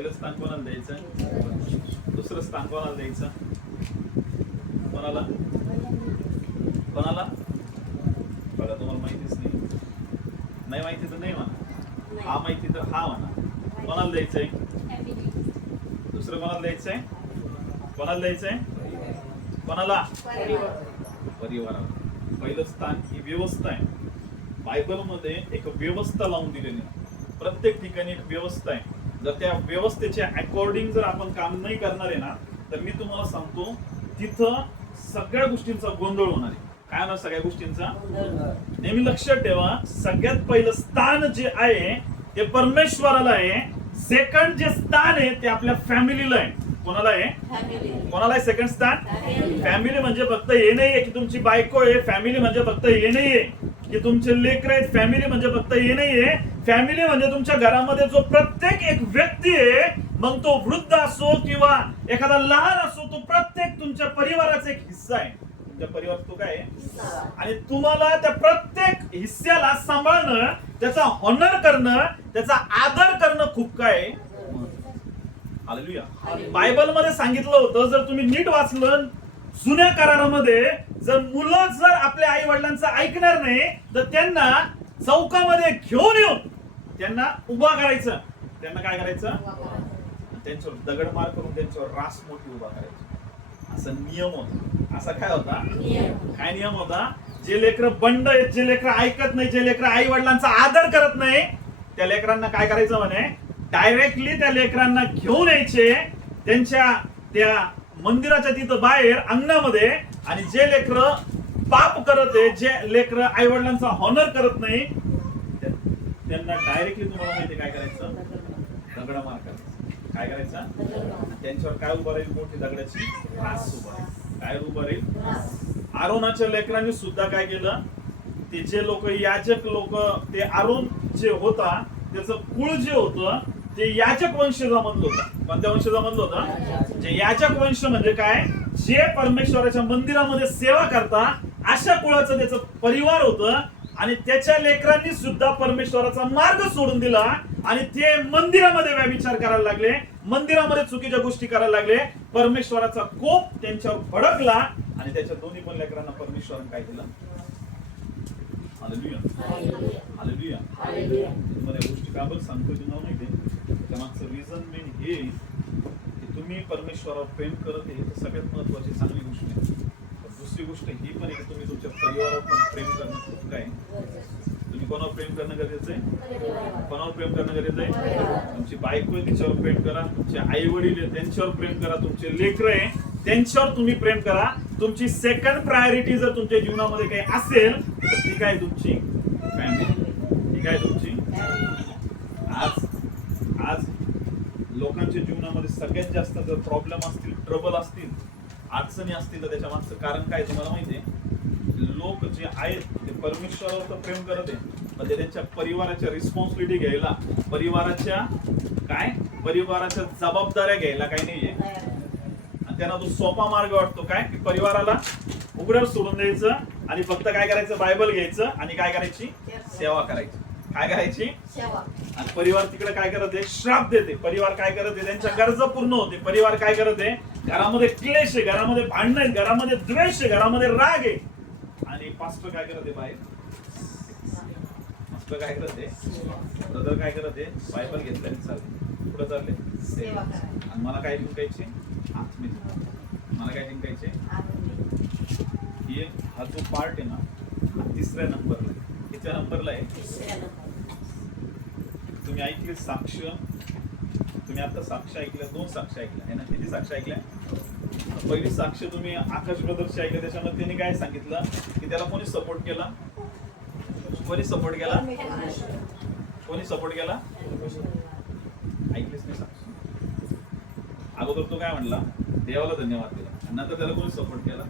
पहिलं स्थान कोणाला द्यायचं, दुसरं स्थान कोणाला द्यायचं, कोणाला कोणाला बघा, तुम्हाला माहितीच नाही माहिती तर नाही म्हणा, हा माहिती तर हा म्हणा. कोणाला द्यायचंय, दुसरं कोणाला द्यायचंय, कोणाला द्यायचंय, कोणाला, परिवाराला. पहिलं स्थान ही व्यवस्था आहे. बायबल मध्ये एक व्यवस्था लावून दिलेली आहे. प्रत्येक ठिकाणी एक व्यवस्था आहे. जर त्या व्यवस्थेच्या अकॉर्डिंग जर आपण काम नाही करणार आहे ना, तर मी तुम्हाला सांगतो तिथं सगळ्या गोष्टींचा गोंधळ होणार आहे. काय होणार सगळ्या गोष्टींचा? नेहमी लक्षात ठेवा, सगळ्यात पहिलं स्थान जे आहे ते परमेश्वराला आहे. सेकंड जे स्थान आहे ते आपल्या फॅमिलीला आहे. कोणाला आहे? कोणाला आहे सेकंड स्थान? फॅमिली म्हणजे फक्त हे नाहीये की तुमची बायको आहे. फॅमिली म्हणजे फक्त हे नाहीये की तुमचे लेकर आहेत. फॅमिली म्हणजे फक्त हे नाहीये. फॅमिली म्हणजे तुमच्या घरामध्ये जो प्रत्येक एक व्यक्ती आहे, मग तो वृद्ध असो किंवा एखादा लहान असो, तो प्रत्येक तुमच्या परिवाराचा एक हिस्सा आहे. तुमच्या परिवारात तो काय आहे, आणि तुम्हाला त्या प्रत्येक हिस्स्याला सांभाळणं, त्याचा ऑनर करणं, त्याचा आदर करणं खूप काय आहे. हालेलुया. बायबल मध्ये सांगितलं होतं, जर तुम्ही नीट वाचलं जुन्या करारामध्ये, जर मुलं जर आपल्या आई वडिलांचं ऐकणार नाही तर त्यांना चौकामध्ये घेऊन येऊन त्यांना उभा करायचं. त्यांना काय करायचं? त्यांच्यावर दगडमार करून त्यांच्यावर रास मोठी उभा करायची. असा नियम होता. असा काय होता? काय नियम होता? जे लेकर बंड आहेत, जे लेकर ऐकत नाही, जे लेकर आई वडिलांचा आदर करत नाही, त्या लेकरांना काय करायचं म्हणे, डायरेक्टली त्या लेकरांना घेऊन यायचे त्यांच्या त्या मंदिराच्या तिथं बाहेर अंगणामध्ये. आणि जे लेकर पाप करत आहे, जे लेकर आई वडिलांचा हॉनर करत नाही, त्यांना डायरेक्टली तुम्हाला माहिती काय करायचं? दगडमार करायचं. काय करायचं? त्यांच्यावर काय उभं राहील? मोठी दगडाची रास उभा राहील. काय उभं राहील? आरोनाच्या लेकरांनी सुद्धा काय केलं, ते जे लोक याजक लोक, ते आरोन जे होता त्याचं कुळ जे होतं ते याजक वंशजामधलं होतं. कोणत्या वंशजामधलं होतं? जे याजक वंश म्हणजे काय, जे परमेश्वराच्या मंदिरामध्ये सेवा करता अशा कुळाचं त्याचं परिवार होतं. आणि त्याच्या लेकरांनी सुद्धा परमेश्वराचा मार्ग सोडून दिला आणि ते मंदिरामध्ये व्यभिचार करायला लागले, मंदिरामध्ये चुकीच्या गोष्टी करायला लागले. परमेश्वराचा कोप त्यांच्यावर भडकला आणि त्याच्या दोन्ही पण लेकरांना परमेश्वराने काय केलं? Hallelujah, hallelujah, hallelujah. तुम्हाला गोष्टी का बरं सांगतोय तुम्हाला माहिती? त्यामागचं रिझन मेन हे की तुम्ही परमेश्वरावर प्रेम करत आहे, तर सगळ्यात महत्वाची चांगली गोष्ट आहे. दुसरी गोष्ट ही पण आहे की तुम्ही तुमच्या परिवारावर पण प्रेम करणं खूप काय. तुम्ही कोणावर प्रेम करणं गरजेचं आहे? कोणावर प्रेम करणं गरजेचं आहे? तुमची बायको आहे तिच्यावर प्रेम करा, तुमचे आई वडील आहे त्यांच्यावर प्रेम करा, तुमचे लेकर आहे त्यांच्यावर तुम्ही प्रेम करा. तुमची सेकंड प्रायोरिटी जर तुमच्या जीवनामध्ये काही असेल तर ती काय? तुमची फॅमिली. ती काय? तुमची. आज लोकांच्या जीवनामध्ये सगळ्यात जास्त जर प्रॉब्लेम असतील, ट्रबल असतील, अडचणी असतील, तर त्याच्या मागचं कारण काय तुम्हाला माहिती आहे? लोक जे आहेत ते परमेश्वरावर तर प्रेम करत आहे, पण ते त्यांच्या परिवाराच्या रिस्पॉन्सिबिलिटी घ्यायला, परिवाराच्या जबाबदाऱ्या घ्यायला काही नाहीये. आणि त्यांना तो सोपा मार्ग वाटतो काय, की परिवाराला उघड्यावर सोडून द्यायचं आणि फक्त काय करायचं? बायबल घ्यायचं आणि काय करायची? सेवा करायची. काय करायची? सेवा. आणि परिवार तिकडे काय करत आहे? श्राप देते. परिवार काय करत आहे? त्यांच्या गरजा पूर्ण होते. परिवार काय करत आहे? घरामध्ये क्लेश आहे, घरामध्ये भांडण आहे, घरामध्ये द्वेष आहे, घरामध्ये राग आहे. आणि पास्टर काय करत आहे? बाहेर पास्टर काय करत आहे? ब्रदर काय करत आहे? बायबल घेतल्याने चालले, कुठं चालले? सेवा. आणि मला काय जिंकायचे? मला काय जिंकायचे? हा जो पार्ट आहे ना, हा तिसऱ्या नंबरला आहे. किती नंबरला आहे? तुम्ही ऐकले साक्ष, तुम्ही आता साक्ष ऐकल्या, 2 साक्ष ऐकल्या आहे ना? किती साक्ष ऐकल्या? पहिली साक्ष तुम्ही आकाश ब्रदर्सची ऐकलं, त्याच्यामध्ये त्यांनी काय सांगितलं की त्याला कोणी सपोर्ट केला? कोणी सपोर्ट केला? कोणी सपोर्ट केला? ऐकलेच नाही साक्ष. अगोदर तो काय म्हणला? देवाला धन्यवाद दिला. नंतर त्याला कोणी सपोर्ट केला?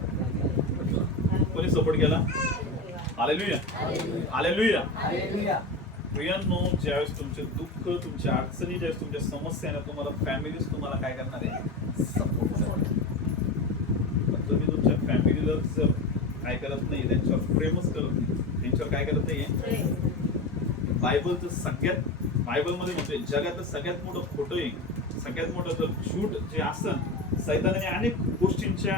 कोणी सपोर्ट केला? Hallelujah, hallelujah, hallelujah. प्रियांनो, ज्यावेळेस तुमचे दुःख, तुमच्या अडचणी, ज्यावेळेस तुमच्या समस्या आहे, तुम्हाला फॅमिलीच तुम्हाला काय करणार आहे? सपोर्ट करणार. पण तुम्ही तुमच्या फॅमिलीला जर काय करत नाही, त्यांच्यावर प्रेमच करत नाही, त्यांच्यावर काय करत नाहीये? बायबलचं सगळ्यात बायबलमध्ये म्हणतोय जगात सगळ्यात मोठं खोटं आहे, सगळ्यात मोठं झूट जे असतं, सैतानाने अनेक गोष्टींच्या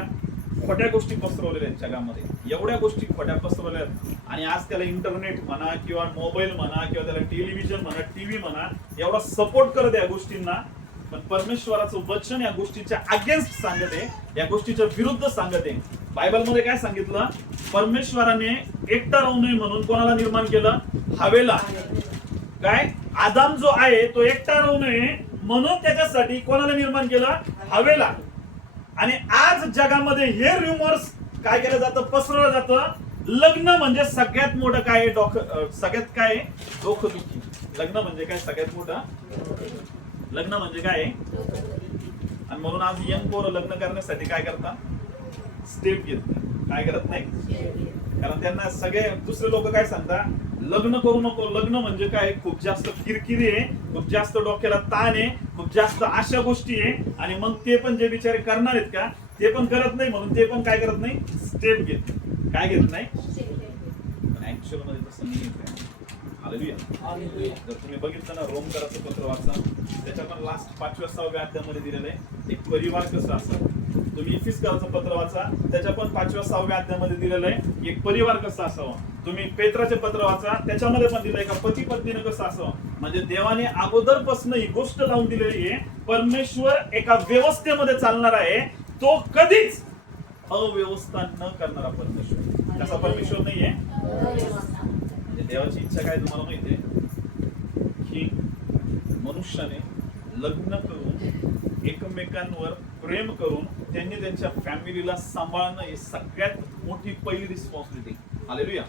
खोट्या गोष्टी पसरवलेल्या आहेत जगामध्ये, एवढ्या गोष्टी खोट्या पसरवल्या आहेत. आणि आज त्याला इंटरनेट म्हणा किंवा मोबाईल म्हणा किंवा त्याला टेलिव्हिजन म्हणा, टीव्ही म्हणा, एवढा सपोर्ट करत या गोष्टींना. पण परमेश्वराचं वचन या गोष्टीच्या अगेन्स्ट सांगते, या गोष्टीच्या विरुद्ध सांगते. बायबलमध्ये काय सांगितलं? परमेश्वराने एकटा राहू नये म्हणून कोणाला निर्माण केलं? हवेला. काय? आदाम जो आहे तो एकटा राहू नये म्हणून त्याच्यासाठी कोणाला निर्माण केलं? हवेला. आणि आज जगामध्ये हे र्युमर्स काय केलं जातं? पसरवलं जातं. लग्न म्हणजे सगळ्यात मोठं काय? सगळ्यात काय? डोकदुखी. लग्न म्हणजे काय? सगळ्यात मोठं लग्न म्हणजे काय? आणि म्हणून आज यंग पोरं लग्न करण्यासाठी काय करतात? स्टेप घेत नाही. काय करत नाही? कारण त्यांना सगळे दुसरे लोक काय सांगतात? लग्न करू नको. लग्न म्हणजे काय? खूप जास्त किरकिरी आहे, खूप जास्त डोक्याला ताण आहे, खूप जास्त अशा गोष्टी आहे. आणि मग ते पण जे बिचारे करणार आहेत का ते पण करत नाही, म्हणून ते पण काय करत नाही? स्टेप घेत. काय घेत नाही? पण ऍक्च्युअल मध्ये तसं नाही. हालेलुया. जर तुम्ही बघितलं ना रोमकराचं पत्र वाचा, त्याच्या पण लास्ट 5व्या-6व्या अध्यायामध्ये दिलेलं आहे एक परिवार कसं असावं. तुम्ही इफिसकराचं पत्र वाचा, त्याच्या पण 5व्या-6व्या अध्यायामध्ये दिलेलं आहे एक परिवार कसं असावं. तुम्ही पेत्राचे पत्र वाचा, त्याच्यामध्ये पण दिलंय का पती पत्नीने कसं असावं. म्हणजे देवाने अगोदरपासून ही गोष्ट लावून दिलेली आहे. परमेश्वर एका व्यवस्थेमध्ये चालणार आहे, तो कधीच अव्यवस्था न करणारा परमेश्वर. कसा परमेश्वर नाहीये? म्हणजे देवाची इच्छा काय तुम्हाला माहितीये? की मनुष्याने लग्न करून एकमेकांवर प्रेम करून त्यांनी त्यांच्या फॅमिलीला सांभाळणं ही सगळ्यात मोठी पहिली रिस्पॉन्सिबिलिटी. हालेलुया.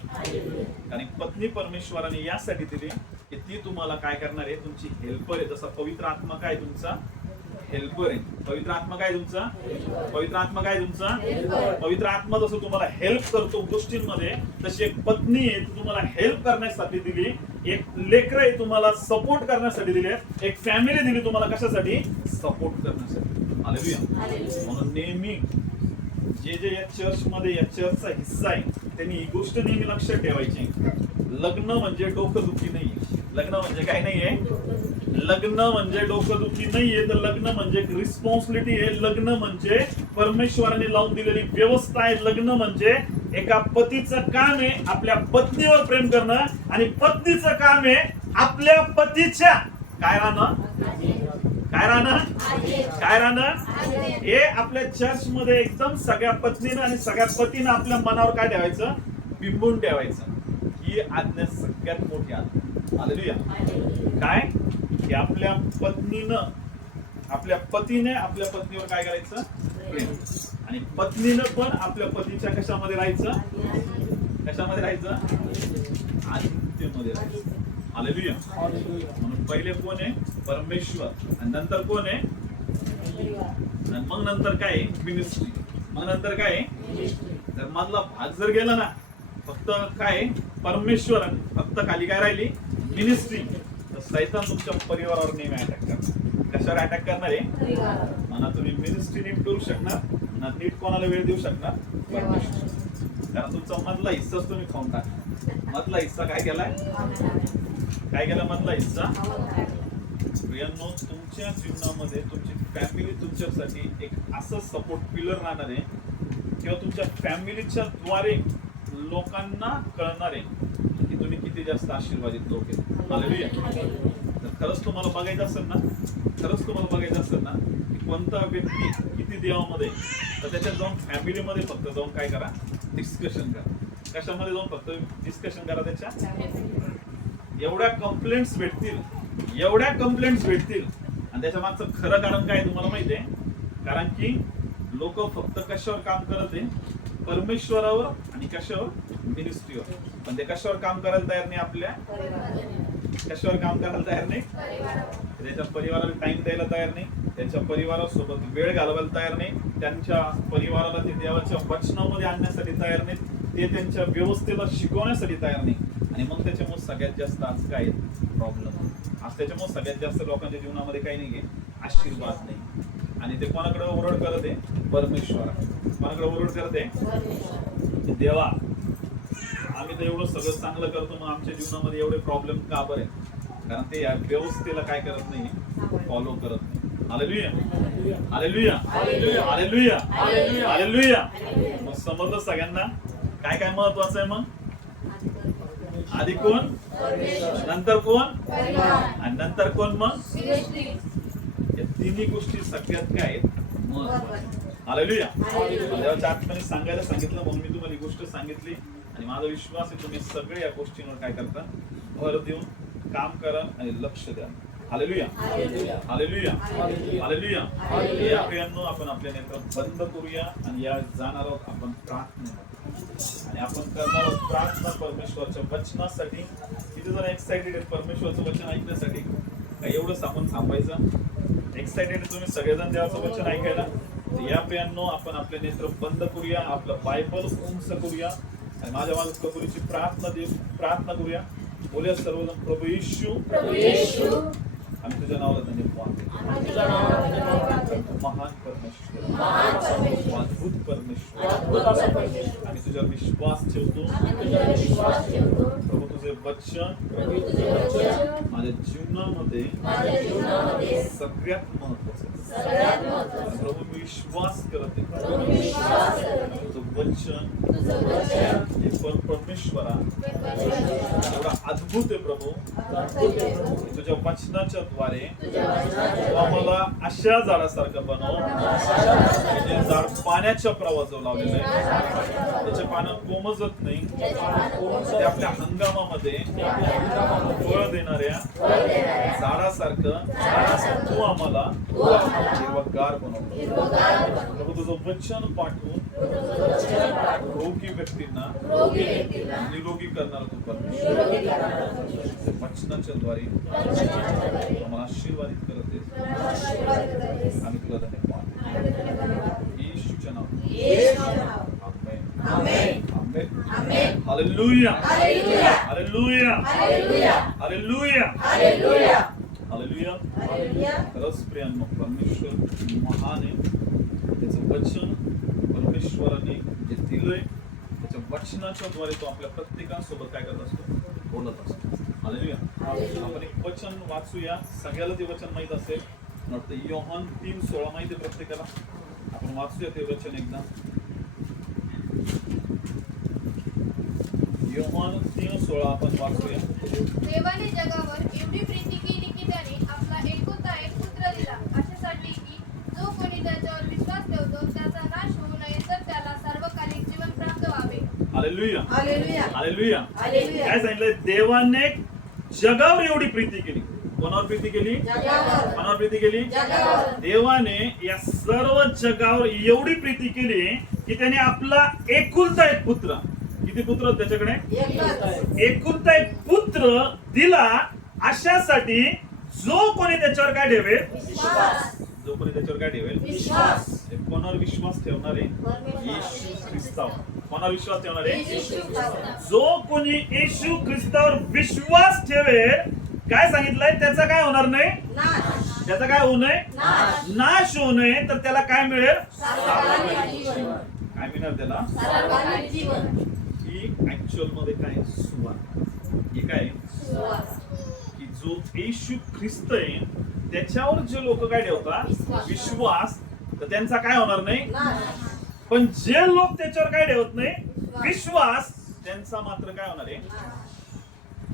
आणि पत्नी परमेश्वराने यासाठी दिली की ती तुम्हाला काय करणार आहे? तुमची हेल्पर आहे. जसा पवित्र आत्मा काय तुमचा हेल्पर आहे. पवित्र आत्मा काय तुमचा? पवित्र आत्मा काय तुमचा? पवित्र आत्मा जसं तुम्हाला हेल्प करतो गोष्टींमध्ये, तशी एक पत्नी आहे तुम्हाला हेल्प करण्यासाठी दिली, एक लेकर आहे तुम्हाला सपोर्ट करण्यासाठी दिले, एक फॅमिली दिली तुम्हाला कशासाठी? सपोर्ट करण्यासाठी. हालेलुया. म्हणून नेहमी जे या चर्च मध्ये या चर्चचा हिस्सा आहे त्यांनी ही गोष्ट नेहमी लक्षात ठेवायची. लग्न म्हणजे डोकंदुखी नाहीये. लग्न म्हणजे काय नाहीये? लग्न म्हणजे डोकंदुखी नाहीये, तर लग्न म्हणजे एक रिस्पॉन्सिबिलिटी आहे. लग्न म्हणजे परमेश्वराने लावून दिलेली व्यवस्था आहे. लग्न म्हणजे एका पतीचं काम आहे आपल्या पत्नीवर प्रेम करणं, आणि पत्नीचं काम आहे आपल्या पतीच्या काय राहणं? काय राहणं? काय राहणं? हे आपल्या चर्च मध्ये एकदम सगळ्या पत्नीनं आणि सगळ्या पतीनं आपल्या मनावर काय ठेवायचं? बिंबून ठेवायचं. ही आज्ञा सगळ्यात मोठी आज्ञा. हालेलुया. काय? की आपल्या पत्नीनं आपल्या पतीने आपल्या पत्नीवर काय करायचं? प्रेम. आणि पत्नीनं पण आपल्या पतीच्या कशामध्ये राहायचं? कशामध्ये राहायचं? आदित्यमध्ये राहायचं. हालेलुया. म्हणून पहिले कोण आहे? परमेश्वर. आणि नंतर कोण आहे? आणि मग नंतर काय? मिनिस्ट्री. मग नंतर काय? तर मधला भाग जर गेला ना, फक्त काय? परमेश्वर, फक्त खाली काय राहिली? मिनिस्ट्री. तर सैतान तुमच्या परिवारावर नेहमी अटॅक करणार. कशावर अटॅक करणार आहे? म्हणा तुम्ही मिनिस्ट्री नीट करू शकणार ना, नीट कोणाला वेळ देऊ शकणार? परमेश्वर. कारण तुमचा मधला हिस्साच तुम्ही खाऊन टाकला. मधला हिस्सा काय केलाय? काय केला मधला हिस्सा? प्रियांनो, तुमच्या जीवनामध्ये तुमची फॅमिली तुमच्यासाठी एक असं सपोर्ट पिलर राहणार आहे किंवा तुमच्या फॅमिलीच्या द्वारे लोकांना कळणार आहे की तुम्ही किती जास्त आशीर्वादित लोक आहेत. हालेलुया. तर खरंच तुम्हाला बघायचं असेल ना, खरंच तुम्हाला बघायचं असेल ना की कोणता व्यक्ती किती देवामध्ये, तर त्याच्यात जाऊन फॅमिलीमध्ये फक्त जाऊन काय करा? डिस्कशन करा. कशामध्ये जाऊन फक्त डिस्कशन करा त्याच्या. एवढ्या कंप्लेंट्स भेटतील, एवढ्या कंप्लेंट्स भेटतील. आणि त्याच्या मागचं खरं कारण काय तुम्हाला माहिती आहे? कारण की लोक फक्त कशावर काम करत आहे? परमेश्वरावर आणि कशावर? मिनिस्ट्रीवर. पण ते कशावर काम करायला तयार नाही? आपल्या कशावर काम करायला तयार नाही? त्याच्या परिवाराला टाइम द्यायला तयार नाही, त्यांच्या परिवारासोबत वेळ घालवायला तयार नाही, त्यांच्या परिवाराला ते देवाच्या वचनामध्ये आणण्यासाठी तयार नाही, ते त्यांच्या व्यवस्थेला शिकवण्यासाठी तयार नाही. आणि मग त्याच्यामुळे सगळ्यात जास्त आज काय प्रॉब्लेम? आज त्याच्यामुळे सगळ्यात जास्त लोकांच्या जीवनामध्ये काही नाही, आशीर्वाद नाही. आणि ते कोणाकडे ओरड करत आहे? परमेश्वर. कोणाकडे ओरड करत आहे? देवा, आम्ही तर एवढं सगळं चांगलं करतो, मग आमच्या जीवनामध्ये एवढे प्रॉब्लेम का बरे? कारण ते या व्यवस्थेला काय करत नाही, फॉलो करत नाही. Hallelujah, hallelujah, hallelujah, hallelujah. मग समजलं सगळ्यांना काय काय महत्वाचं आहे? मग आधी कोण, नंतर कोण आणि नंतर कोण? मग या तिन्ही गोष्टी सगळ्यात काय आहेत? महत्वाच्या. हालेलुया. देवाच्या आत्म्याने सांगायला सांगितलं म्हणून मी तुम्हाला ही गोष्ट सांगितली आणि माझा विश्वास आहे तुम्ही सगळे या गोष्टींवर काय करता? भर देऊन काम करा आणि लक्ष द्या. Hallelujah, hallelujah, hallelujah. या प्रियांनो, आपण आपल्या नेत्र बंद करूया आणि या जाणार आहोत आपण प्रार्थना आणि आपण करणार आहोत प्रार्थना परमेश्वरच्या वचनासाठी. किती जण एक्साइटेड आहेत परमेश्वरचं वचन ऐकण्यासाठी? काय एवढंच आपण थांबायचं? एक्साइटेड तुम्ही सगळेजण देवाचं वचन ऐकायला? या प्रियांनो, आपण आपले नेत्र बंद करूया, आपलं बायबल उंच करूया आणि माझ्या कबुलीची प्रार्थना करूया. बोलूया सर्वजण, प्रभू येशू, आम्ही तुझ्या नावाला धन्यवाद. महान परमेश्वर, अद्भुत परमेश्वर, आम्ही तुझ्यावर विश्वास ठेवतो. प्रभू तुझे वचन माझ्या जीवनामध्ये सगळ्यात महत्वाचं. प्रभू मी विश्वास करते तुझं वचन हे परमेश्वरा एवढा अद्भुत आहे. प्रभू तुझ्या वचनाच्या द्वारे आम्हाला अशा झाडासारखं बनव जे झाड पाण्याच्या प्रवाहाजवळ लावलेलं आहे. त्याचे पानं कोमजत नाही, ते आपल्या हंगामामध्ये फळ देणाऱ्या झाडासारखं तू आम्हाला हिरवगार बनवतो. प्रभू तुझं वचन पाठवून रोगी व्यक्तींना निरोगी करणार तू परमेश्वर. वचनाच्या द्वारे आम्हाला आशीर्वादित करते. आम्ही तुला धन्यवाद येशूच्या नावात. Amen, amen, amen. Hallelujah, hallelujah, hallelujah, hallelujah, hallelujah. खरंच प्रियांनो, परमेश्वर महान आहे. त्याचं वचन परमेश्वराने जे दिलंय त्याच्या वचनाच्या द्वारे तो आपल्या प्रत्येकासोबत काय करत असतो? बोलत असतो. हालेलुया. आपण एक वचन वाचूया. सगळ्याला ते वचन माहित असेल. वाटतं योहान 3:16 माहिती आहे प्रत्येकाला. आपण वाचूया ते वचन एकदा. योहान 3:16 आपण वाचूया. देवाने जगावर एवढी प्रीती केली की त्याने आपला एकुलता एक पुत्र दिला, अशासाठी की जो कोणी त्याच्यावर विश्वास ठेवतो त्याचा नाश होऊ नये, तर त्याला सार्वकालिक जीवन प्राप्त व्हावे. Hallelujah, hallelujah, hallelujah. हालेलुया. काय सांगितलं? देवाने जगावर एवढी प्रीती केली. कोणावर प्रीती केली? जगावर. कोणावर प्रीती केली? जगावर. देवाने या सर्व जगावर एवढी प्रीती केली की त्याने आपला एकुलता एक पुत्र, किती पुत्र त्याच्याकडे? एकच. एकुलता एक पुत्र दिला, अशासाठी जो कोणी त्याच्यावर काय ठेवेल? विश्वास. जो कोणी त्याच्यावर काय ठेवेल? विश्वास. कोणावर विश्वास ठेवणार आहे? येशू ख्रिस्तावर. कोणावर विश्वास ठेवणार आहे? येशू ख्रिस्तावर. जो कोणी येशू ख्रिस्तावर विश्वास ठेवेल, काय सांगितलंय? त्याचा काय होणार नाही? नाश. त्याचा काय होऊ नये? नाश. नाश होऊ नये, तर त्याला काय मिळेल? सर्वकालिक जीवन. काय मिळणार त्याला? सर्वकालिक जीवन. ही ऍक्च्युअल मध्ये काय? सुवार्ता. ही काय? सुवार्ता. की जो येशू ख्रिस्त आहे त्याच्यावर जे लोक काय ठेवतात? विश्वास, तर त्यांचा काय होणार नाही? नाश. पण जे लोक त्याच्यावर काय ठेवत नाही? विश्वास, त्यांचा मात्र काय होणार आहे?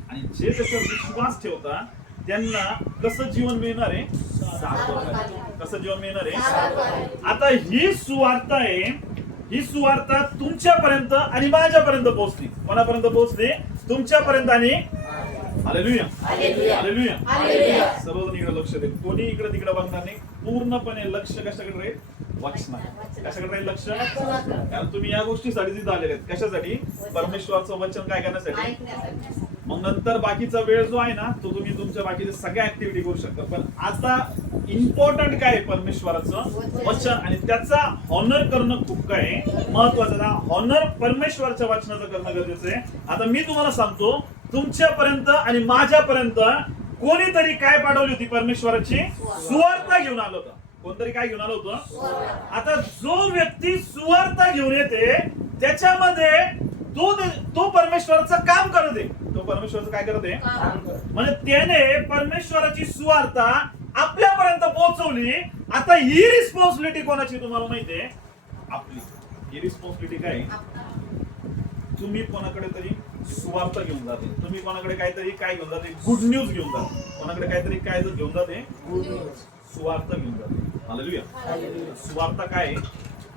आणि जे त्याच्यावर विश्वास ठेवतात त्यांना कसं जीवन मिळणार आहे? कसं जीवन मिळणार आहे? आता ही सुवार्ता आहे. ही सुवार्ता तुमच्यापर्यंत आणि माझ्यापर्यंत पोहोचली. कोणापर्यंत पोहोचली? तुमच्यापर्यंत आणि हालेलुया, हालेलुया, हालेलुया. हालेलुया. सर्वजण इकडे लक्ष देईल. कोणी इकडे तिकडे बघणार नाही. पूर्णपणे लक्ष कशाकडे राहील? वचनाकडे. कशाकडे राहील लक्ष? कारण तुम्ही या गोष्टीसाठी तिथे आलेले आहेत. कशासाठी? परमेश्वराचं वचन काय करण्यासाठी. मग नंतर बाकीचा वेळ जो आहे ना, तो तुम्ही तुमच्या बाकीच्या सगळ्या ऍक्टिव्हिटी करू शकता. पण आता इम्पॉर्टंट काय आहे? परमेश्वराचं वचन, आणि त्याचा हॉनर करणं खूप काय महत्वाचं. हॉनर परमेश्वराच्या वचनाचं करणं गरजेचं आहे. आता मी तुम्हाला सांगतो, तुमच्यापर्यंत आणि माझ्यापर्यंत कोणीतरी काय पाठवली होती? परमेश्वराची सुवार्ता घेऊन आलं होतं. कोणतरी काय घेऊन आलं होतं? आता जो व्यक्ती सुवार्ता घेऊन येते त्याच्यामध्ये तो परमेश्वराचं काम करत आहे. तो परमेश्वराचं काय करत आहे? म्हणजे त्याने परमेश्वराची सुवार्ता आपल्यापर्यंत पोहोचवली. आता ही रिस्पॉन्सिबिलिटी कोणाची तुम्हाला माहितीये? आपली. ही रिस्पॉन्सिबिलिटी काय? तुम्ही कोणाकडे तरी सुवार्ता घेऊन जाते, तुम्ही कोणाकडे काहीतरी काय घेऊन जाते? गुड न्यूज घेऊन जाते. कोणाकडे काहीतरी काय घेऊन जाते? सुवार्ता घेऊन जाते. हालेलुया. सुवार्ता काय आहे?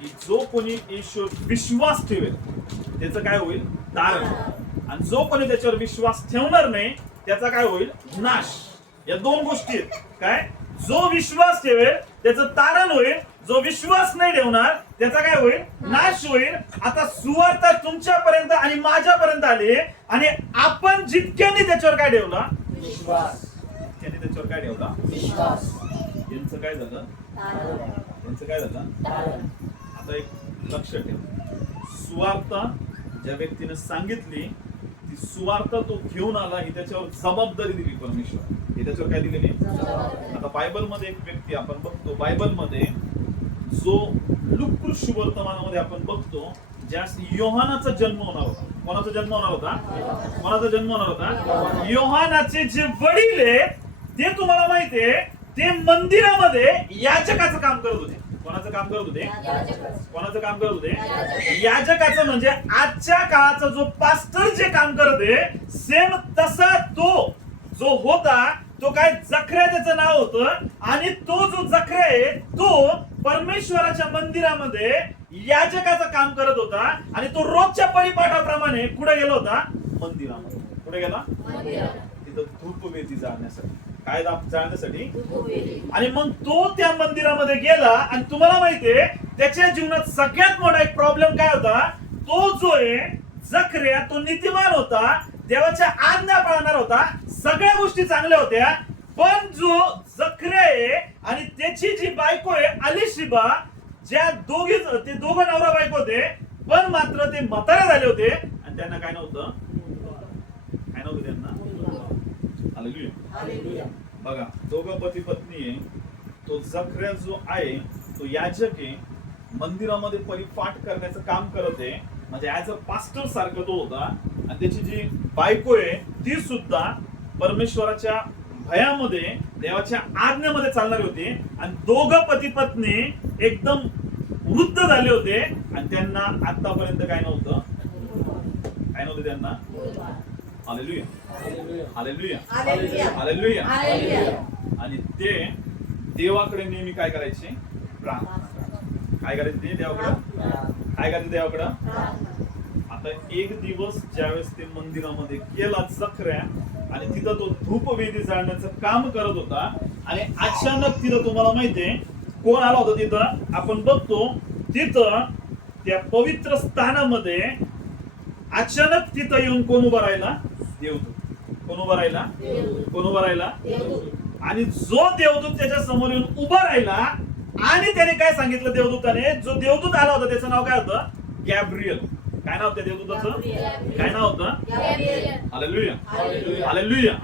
की जो कोणी येशूवर विश्वास ठेवेल त्याचं काय होईल? तारण. आणि जो कोणी त्याच्यावर विश्वास ठेवणार नाही त्याचा काय होईल? नाश. या दोन गोष्टी आहेत. काय? जो विश्वास ठेवेल त्याचं तारण होईल, जो विश्वास नाही ठेवणार त्याचा काय होईल? नाश होईल. आता सुवार्ता तुमच्यापर्यंत आणि माझ्यापर्यंत आली आणि आपण जितक्याने त्याच्यावर काय ठेवला? विश्वास. जितक्याने त्याच्यावर काय ठेवला? विश्वास. यांचं काय झालं? यांचं काय झालं? आता एक लक्ष ठेव. सुवार्ता ज्या व्यक्तीने सांगितली ती सुवार्ता तो घेऊन आला, ही त्याच्यावर जबाबदारी दिली परमेश्वर. ही त्याच्यावर काय दिलेली? आता बायबल मध्ये एक व्यक्ती आपण बघतो, बायबल मध्ये जो लुक शुभवर्तमानामध्ये आपण बघतो ज्यास योहानाचा जन्म होणार होता. कोणाचा जन्म होणार होता? कोणाचा जन्म होणार होता? योहानाचे जे वडील आहेत ते तुम्हाला माहितीये ते मंदिरामध्ये याजकाचं काम करत होते. कोणाचं काम करत होते? कोणाचं काम करत होते? याजकाचं. म्हणजे आजच्या काळाचा जो पास्टर जे काम करते सेम तसा तो जो होता तो काय? जखऱ्या त्याचं नाव होतं. आणि तो जो जखऱ्या आहे तो परमेश्वराच्या मंदिरामध्ये याजकाचं काम करत होता. आणि तो रोजच्या परिपाठाप्रमाणे कुठे गेला होता? मंदिरामध्ये. कुठे गेला? तिथं धूपवेदी जाळण्यासाठी. काय जाळण्यासाठी? आणि मग तो त्या मंदिरामध्ये गेला. आणि तुम्हाला माहितीये त्याच्या जीवनात सगळ्यात मोठा एक प्रॉब्लेम काय होता? तो जो आहे जखऱ्या तो नीतिमान होता, देवाच्या आज्ञा पाळणार होता, सगळ्या गोष्टी चांगल्या होत्या. पण जो जखऱ्या आहे आणि त्याची जी बायको आहे अलिशिबा, ज्या ते दोघं नवरा बायको होते पण मात्र ते म्हातारे झाले होते आणि त्यांना काय नव्हतं? काय नव्हतं त्यांना? हालेलुया. बघा, दोघं पती पत्नी आहे. तो जखऱ्या जो आहे तो याजक आहे, मंदिरामध्ये परिपाठ करण्याचं काम करत आहे. म्हणजे ऍज अ पास्टर सारखं तो होता. आणि त्याची जी बायको आहे ती सुद्धा परमेश्वराच्या भयामध्ये देवाच्या आज्ञेमध्ये चालणारी होती. आणि दोघं पती पत्नी एकदम वृद्ध झाले होते आणि त्यांना आतापर्यंत काय नव्हतं? काय नव्हतं त्यांना? हालेलुया. हालेलुया. हालेलुया. आणि ते देवाकडे नेहमी काय करायचे? प्रार्थना. काय करायचे ते देवाकडे? काय करायचे देवाकडे? आता एक दिवस ज्यावेळेस ते मंदिरामध्ये गेला जखऱ्या आणि तिथं तो धूपवेदी जाळण्याचं काम करत होता. आणि अचानक तिथं तुम्हाला माहितीये कोण आला होता? तिथं आपण बघतो तिथं त्या पवित्र स्थानामध्ये अचानक तिथं येऊन कोण उभा राहिला? देवदूत. कोण उभा राहिला? कोण उभा राहिला? आणि जो देवदूत त्याच्या समोर येऊन उभा राहिला आणि त्याने काय सांगितलं देवदूताने? जो देवदूत आला होता त्याचं नाव काय होतं? गॅब्रियल. काय नाव त्या देवदूताचं? काय नाव होतं? हालेलुया. हालेलुया.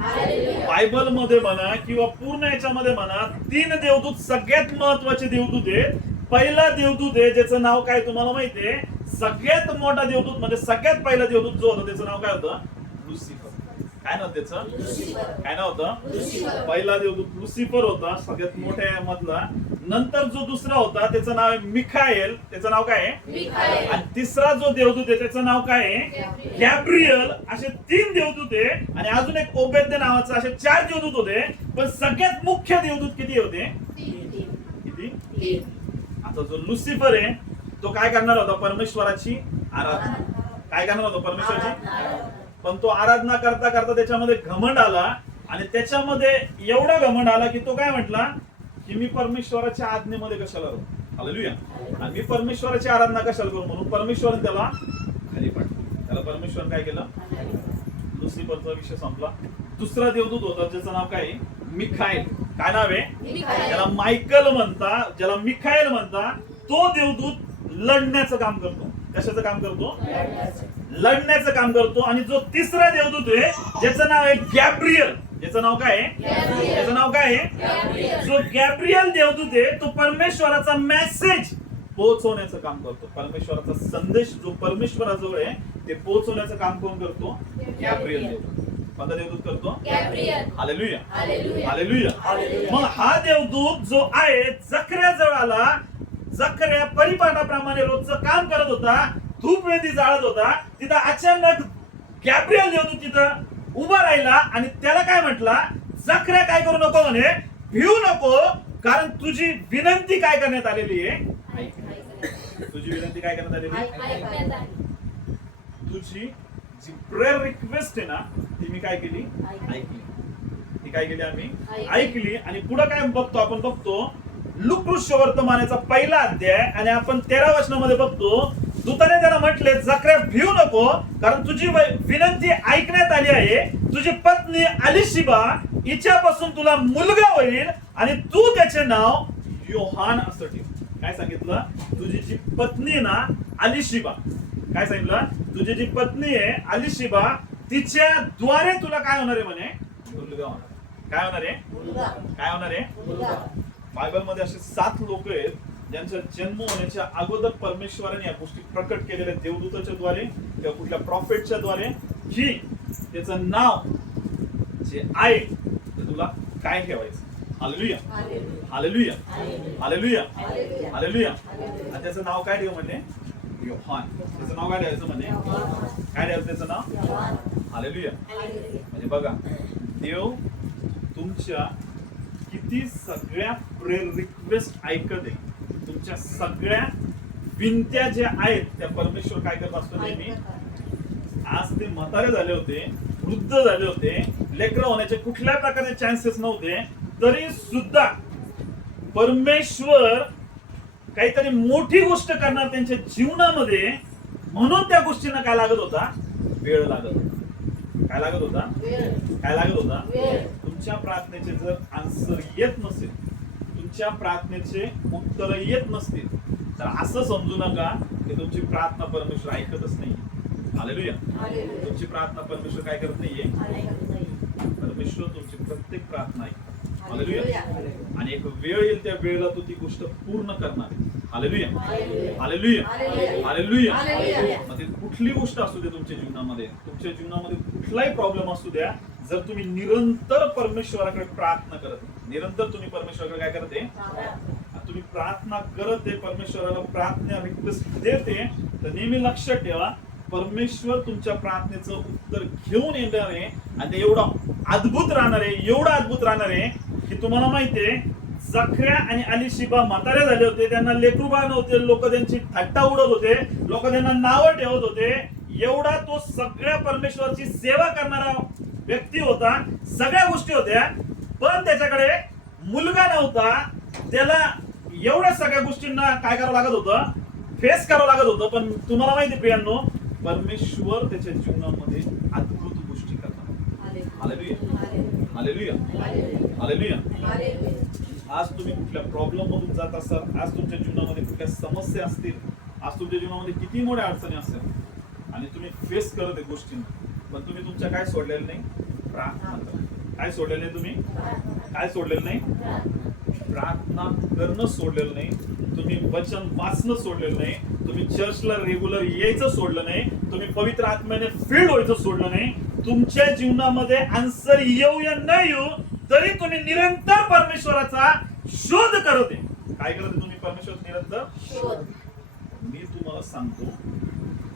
बायबल मध्ये म्हणा किंवा पूर्ण याच्यामध्ये म्हणा 3 देवदूत सगळ्यात महत्वाचे देवदूत आहेत. पहिला देवदूत आहे ज्याचं नाव काय तुम्हाला माहितीये? सगळ्यात मोठा देवदूत म्हणजे सगळ्यात पहिला देवदूत जो होता त्याचं नाव काय होतं? लुसिफर. काय नाव त्याचं? काय नाव होतं? पहिला देवदूत लुसिफर होता, सगळ्यात मोठ्या मधला. नंतर जो दुसरा होता त्याचं नाव आहे मिखाएल. त्याचं नाव काय आहे? आणि तिसरा जो देवदूत आहे त्याचं नाव काय आहे? गॅब्रियल. असे 3 देवदूत आहे. आणि अजून एक ओबेद्य नावाचा, असे 4 देवदूत होते. पण सगळ्यात मुख्य देवदूत किती होते? किती? आता जो लुसिफर आहे तो काय करणार होता? परमेश्वराची आराधना. काय करणार होता? परमेश्वराची. पण तो आराधना करता करता त्याच्यामध्ये घमंड आला. आणि त्याच्यामध्ये एवढा घमंड आला की तो काय म्हटला की मी परमेश्वराच्या आज्ञेमध्ये कशाला राहू? हालेलुया. आणि मी परमेश्वराची आराधना कशाला करू? म्हणून परमेश्वराने त्याला खाली पाठवलं. त्याला परमेश्वर काय केलं? लुसिफरचा विषय संपला. दुसरा देवदूत होता ज्याचं नाव काय? मिखाएल. काय नाव आहे? ज्याला मायकल म्हणता, ज्याला मिखाएल म्हणता. तो देवदूत लढण्याचं काम करतो. कशाचं काम करतो? लढण्याचं काम करतो. आणि जो तिसरा देवदूत आहे ज्याचं नाव आहे गॅब्रियल. ज्याचं नाव काय आहे? त्याचं नाव काय आहे? जो गॅब्रियल देवदूत आहे तो परमेश्वराचा मेसेज पोहोचवण्याचं काम करतो. परमेश्वराचा संदेश जो परमेश्वराजवळ आहे ते पोहोचवण्याचं काम कोण करतो? गॅब्रिएल देवदूत. कोणता देवदूत करतो? Gabriel. Hallelujah, hallelujah. Hallelujah. Hallelujah. मग हा देवदूत जो आहे जखऱ्या जवळ आला. जखऱ्या परिपाठाप्रमाणे रोजचं काम करत होता, धूपवेदी जाळत होता. तिथं अचानक गॅब्रिएल देवदूत तिथं उभा राहिला आणि त्याला काय म्हटला? जखऱ्या काय करू नको म्हणे, भिवू नको, कारण तुझी विनंती काय करण्यात आलेली आहे? तुझी विनंती काय करण्यात आलेली आहे? ऐकण्यात आली. तुझी जी प्रेयर रिक्वेस्ट आहे ना, ती मी काय केली? ऐकली. ती काय केली? आम्ही ऐकली. आणि पुढे काय बघतो? आपण बघतो लुकृष्य वर्तमानाचा पहिला अध्याय आणि आपण 13 वचनामध्ये बघतो, दूताने त्याला म्हटले, जखऱ्या भिवू नको, कारण तुझी विनंती ऐकण्यात आली आहे. तुझी पत्नी अलिशिबा, हिच्यापासून तुला मुलगा होईल आणि तू त्याचे नाव योहान असं ठेव. काय सांगितलं? तुझी जी पत्नी आहे ना अलिशिबा, काय सांगितलं? तुझी जी पत्नी आहे अलिशिबा, तिच्या द्वारे तुला काय होणार आहे म्हणे? मुलगा होणार. काय होणार आहे? मुलगा. काय होणार आहे? मुलगा. बायबल मध्ये असे 7 लोक आहेत ज्यांचा जन्म होण्याच्या अगोदर परमेश्वराने या गोष्टी प्रकट केलेल्या, देवदूताच्या द्वारे किंवा कुठल्या प्रॉफिटच्या द्वारे, की त्याचं नाव जे आहे ते तुला काय ठेवायचं. Hallelujah, hallelujah, hallelujah, hallelujah. आणि त्याचं नाव काय ठेव म्हणजे? योहान. त्याचं नाव काय ठेवायचं म्हणजे? काय ठेवायचं त्याचं नाव? हालेलुया. म्हणजे बघा, देव तुमच्या किती सगळ्या प्रेयर रिक्वेस्ट ऐकत आहे. तुमच्या सगळ्या विनंत्या ज्या आहेत त्या परमेश्वर काय करत असतो नेहमी. आज ते म्हातारे झाले होते, वृद्ध झाले होते, लेकरं होण्याचे कुठल्या प्रकारचे चान्सेस नव्हते, तरी सुद्धा परमेश्वर काहीतरी मोठी गोष्ट करणार त्यांच्या जीवनामध्ये, म्हणून त्या गोष्टींना काय लागत होता? वेळ लागत होता. काय लागत होता? काय लागत होता? तुमच्या प्रार्थनेचे जर आन्सर येत नसेल, तुमच्या प्रार्थनेचे उत्तर येत नसतील, तर असं समजू नका की तुमची प्रार्थना परमेश्वर ऐकतच नाही. हालेलुया. तुमची प्रार्थना परमेश्वर काय करत नाहीये? परमेश्वर तुमची प्रत्येक प्रार्थना ऐकतो. हालेलुया. आणि एक वेळ येईल, त्या वेळेला तो ती गोष्ट पूर्ण करणार. Hallelujah, hallelujah, hallelujah. मग ते कुठली गोष्ट असू दे तुमच्या जीवनामध्ये, तुमच्या जीवनामध्ये कुठलाही प्रॉब्लेम असू द्या, जर तुम्ही निरंतर परमेश्वराकडे प्रार्थना करत, निरंतर तुम्ही परमेश्वराकडे काय करते? तुम्ही प्रार्थना करत आहे, परमेश्वराला प्रार्थना रिक्वेस्ट देते, तर नेहमी लक्षात ठेवा, परमेश्वर तुमच्या प्रार्थनेचं उत्तर घेऊन येणार आहे. आणि ते एवढं अद्भुत राहणार आहे, एवढं अद्भुत राहणार आहे की तुम्हाला माहितीये, जखऱ्या आणि अलिशिबा म्हातारे झाले होते, त्यांना लेकरू बाळ नव्हते, लोक त्यांची थट्टा उडत होते, लोक त्यांना नावं ठेवत होते. एवढा तो सगळ्या परमेश्वराची सेवा करणारा व्यक्ती होता, सगळ्या गोष्टी होत्या, पण त्याच्याकडे मुलगा नव्हता. त्याला एवढ्या सगळ्या गोष्टींना काय करावं लागत होतं? फेस करावं लागत होतं. पण तुम्हाला माहिती प्रियांनो, परमेश्वर त्याच्या जीवनामध्ये अद्भुत गोष्टी करतात. Hallelujah, hallelujah, hallelujah. आज तुम्ही कुठल्या प्रॉब्लेम मधून जात असाल, आज तुमच्या जीवनामध्ये कुठल्या समस्या असतील, आज तुमच्या जीवनामध्ये किती मोठ्या अडचणी असेल आणि तुम्ही फेस करत आहे गोष्टींना, पण तुम्ही तुमच्या काय सोडलेलं नाही? प्रार्थना करा. काय सोडलेलं नाही तुम्ही? काय सोडलेलं नाही? प्रार्थना करणं सोडलेलं नाही. तुम्ही वचन वाचणं सोडलेलं नाही. तुम्ही चर्चला रेग्युलर यायचं सोडलं नाही. तुम्ही पवित्र आत्म्याने फील्ड व्हायचं सोडलं नाही. तुमच्या जीवनामध्ये आन्सर येऊ या न येऊ, तरी तुम्ही निरंतर परमेश्वराचा शोध करत आहे. काय करत तुम्ही? परमेश्वर निरंतर शोध. मी तुम्हाला सांगतो,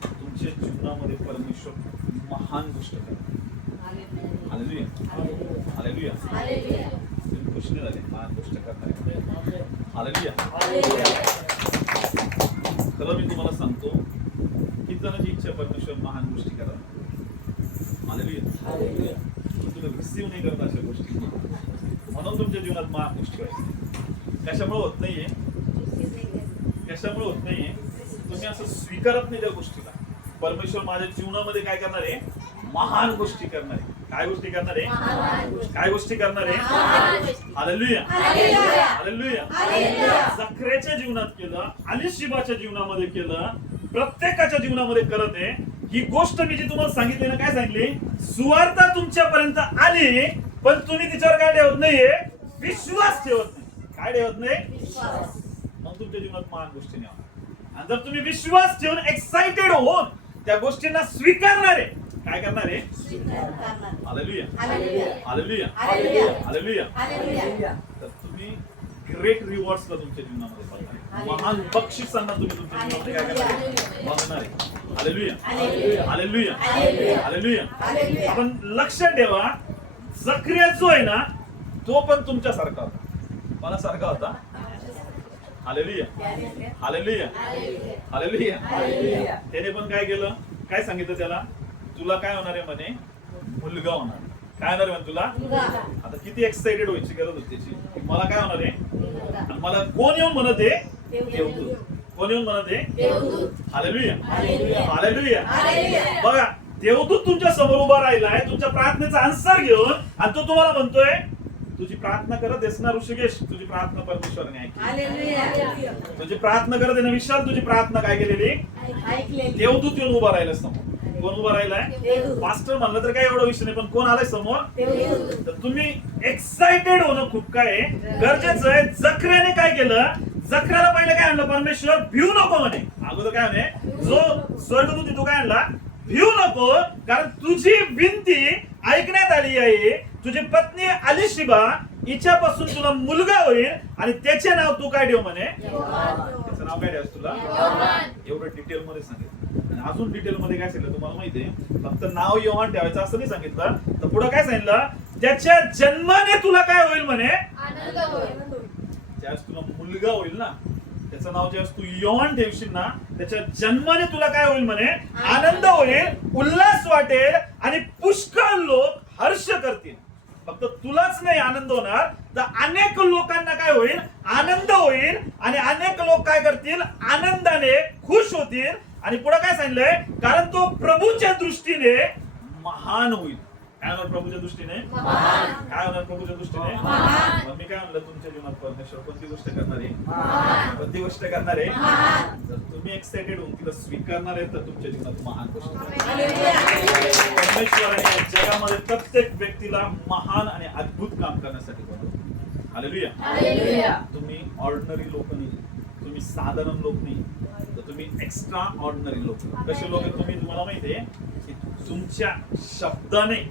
तुमच्या जीवनामध्ये परमेश्वर महान गोष्ट करतो. Hallelujah, hallelujah. तुम्ही खुश नाही झाले? महान गोष्ट करणार. हालेलुया. खरं मी तुम्हाला सांगतो, किती जणांची इच्छा परमेश्वर महान गोष्टी करा. हालेलुया. तुम्ही रिसीव्ह नाही करत अशा गोष्टी, म्हणून तुमच्या जीवनात महान गोष्टी व्हायची. कशामुळे होत नाहीये? कशामुळे होत नाहीये? तुम्ही असं स्वीकारत नाही त्या गोष्टीला. परमेश्वर माझ्या जीवनामध्ये काय करणार आहे? महान गोष्टी करणार आहे. काय गोष्टी करणार आहे? काय गोष्टी करणार आहे? Hallelujah, hallelujah. जखऱ्याच्या जीवनात केलं, अलिशिबाच्या जीवनामध्ये केलं, प्रत्येकाच्या जीवनामध्ये करत आहे. ही गोष्ट मी जी तुम्हाला सांगितली ना, काय सांगितली? सुवार्ता तुमच्यापर्यंत आली, पण तुम्ही तिच्यावर काय ठेवत नाहीये? विश्वास ठेवत नाही. काय ठेवत नाही? मग तुमच्या जीवनात महान गोष्टी नाही होणार. आणि जर तुम्ही विश्वास ठेवून एक्साइटेड होऊन त्या गोष्टींना स्वीकारणारे काय करणारे स्वीकार करणार. Hallelujah hallelujah. Hallelujah hallelujah. Hallelujah hallelujah. तर तुम्ही ग्रेट रिवॉर्ड्सला तुमच्या जीवनामध्ये पाहणार महान बक्षिसांना तुम्ही तुमच्या जीवनामध्ये काय करणार बघणार आहे hallelujah hallelujah. Hallelujah hallelujah. Hallelujah hallelujah. आपण लक्षात ठेवा जकरिया जो आहे ना तो पण तुमच्यासारखा होता कोणासारखा होता हालेलुया हालेलुया हालेलुया हालेलुया. त्याने पण काय केलं काय सांगितलं त्याला तुला काय होणार आहे म्हणे मुलगा होणार काय होणार आहे म्हणे तुला मुलगा. आता किती एक्साइटेड व्हायची गरज होती त्याची की मला काय होणार आहे मुलगा. आणि मला कोण येऊन म्हणत आहे देवदूत कोण येऊन म्हणत आहे देवदूत. Hallelujah hallelujah. Hallelujah hallelujah. बघा देवदूत तुमच्या समोर उभा राहिलाय तुमच्या प्रार्थनेचा आन्सर घेऊन आणि तो तुम्हाला म्हणतोय तुझी प्रार्थना करत आहेस ना ऋषिकेश तुझी प्रार्थना परमेश्वराने ऐकली हालेलुया. तुझी प्रार्थना करत आहे ना विशाल तुझी प्रार्थना काय केलेली ऐकलेली. देवदूत येऊन उभा राहिला समोर कोण उभा राहिलाय देवदूत. मास्टर म्हणलं तर काय एवढा विषय नाही पण कोण आलाय समोर देवदूत. तर तुम्ही एक्साइटेड होणं खूप काय आहे, गरजेचं आहे जकऱ्याने काय केलं जकऱ्याला पहिले काय आणलं परमेश्वर भिऊ नको म्हणे अगोदर काय म्हणे जो स्वर्गदूत तो काय आणला भिऊ नको कारण तुझी विनंती ऐकण्यात आली आहे तुझी पत्नी अलिशिबा हिच्यापासून तुला मुलगा होईल आणि त्याचे नाव तू काय ठेव म्हणे त्याचं नाव काय ठेवायचं तुला एवढं डिटेल मध्ये सांगितलं आणि अजून डिटेल मध्ये काय सांगितलं तुम्हाला माहितीये फक्त नाव योहान ठेवायचं असं नाही सांगितलं तर पुढे काय सांगितलं त्याच्या जन्माने तुला काय होईल म्हणे आनंद होईल ज्यावेळेस तुला मुलगा होईल ना त्याचं नाव ज्यावेळेस तू योहान ठेवशील ना त्याच्या जन्माने तुला काय होईल म्हणे आनंद होईल उल्हास वाटेल आणि पुष्कळ लोक हर्ष करतील फक्त तुलाच नाही आनंद होणार तर अनेक लोकांना काय होईल आनंद होईल आणि अनेक लोक काय करतील आनंदाने खुश होतील आणि पुढे काय सांगितलंय कारण तो प्रभूच्या दृष्टीने महान होईल काय होणार प्रभूच्या दृष्टीने काय होणार प्रभूच्या दृष्टीने मग मी काय म्हणलं तुमच्या जीवनात परमेश्वर कोणती गोष्ट करणार आहे कोणती गोष्ट करणार आहे जर तुम्ही एक्साइटेड होऊन तिला स्वीकारणार आहे तर तुमच्या जीवनात महान गोष्ट परमेश्वराने या जगामध्ये प्रत्येक व्यक्तीला महान आणि अद्भुत काम करण्यासाठी बनवलं हालेलुया तुम्ही ऑर्डिनरी लोक नाही तुम्ही साधारण लोक नाही तर तुम्ही एक्स्ट्रा ऑर्डिनरी लोक कसे लोक आहेत तुम्ही तुम्हाला माहिती आहे की तुमच्या शब्दाने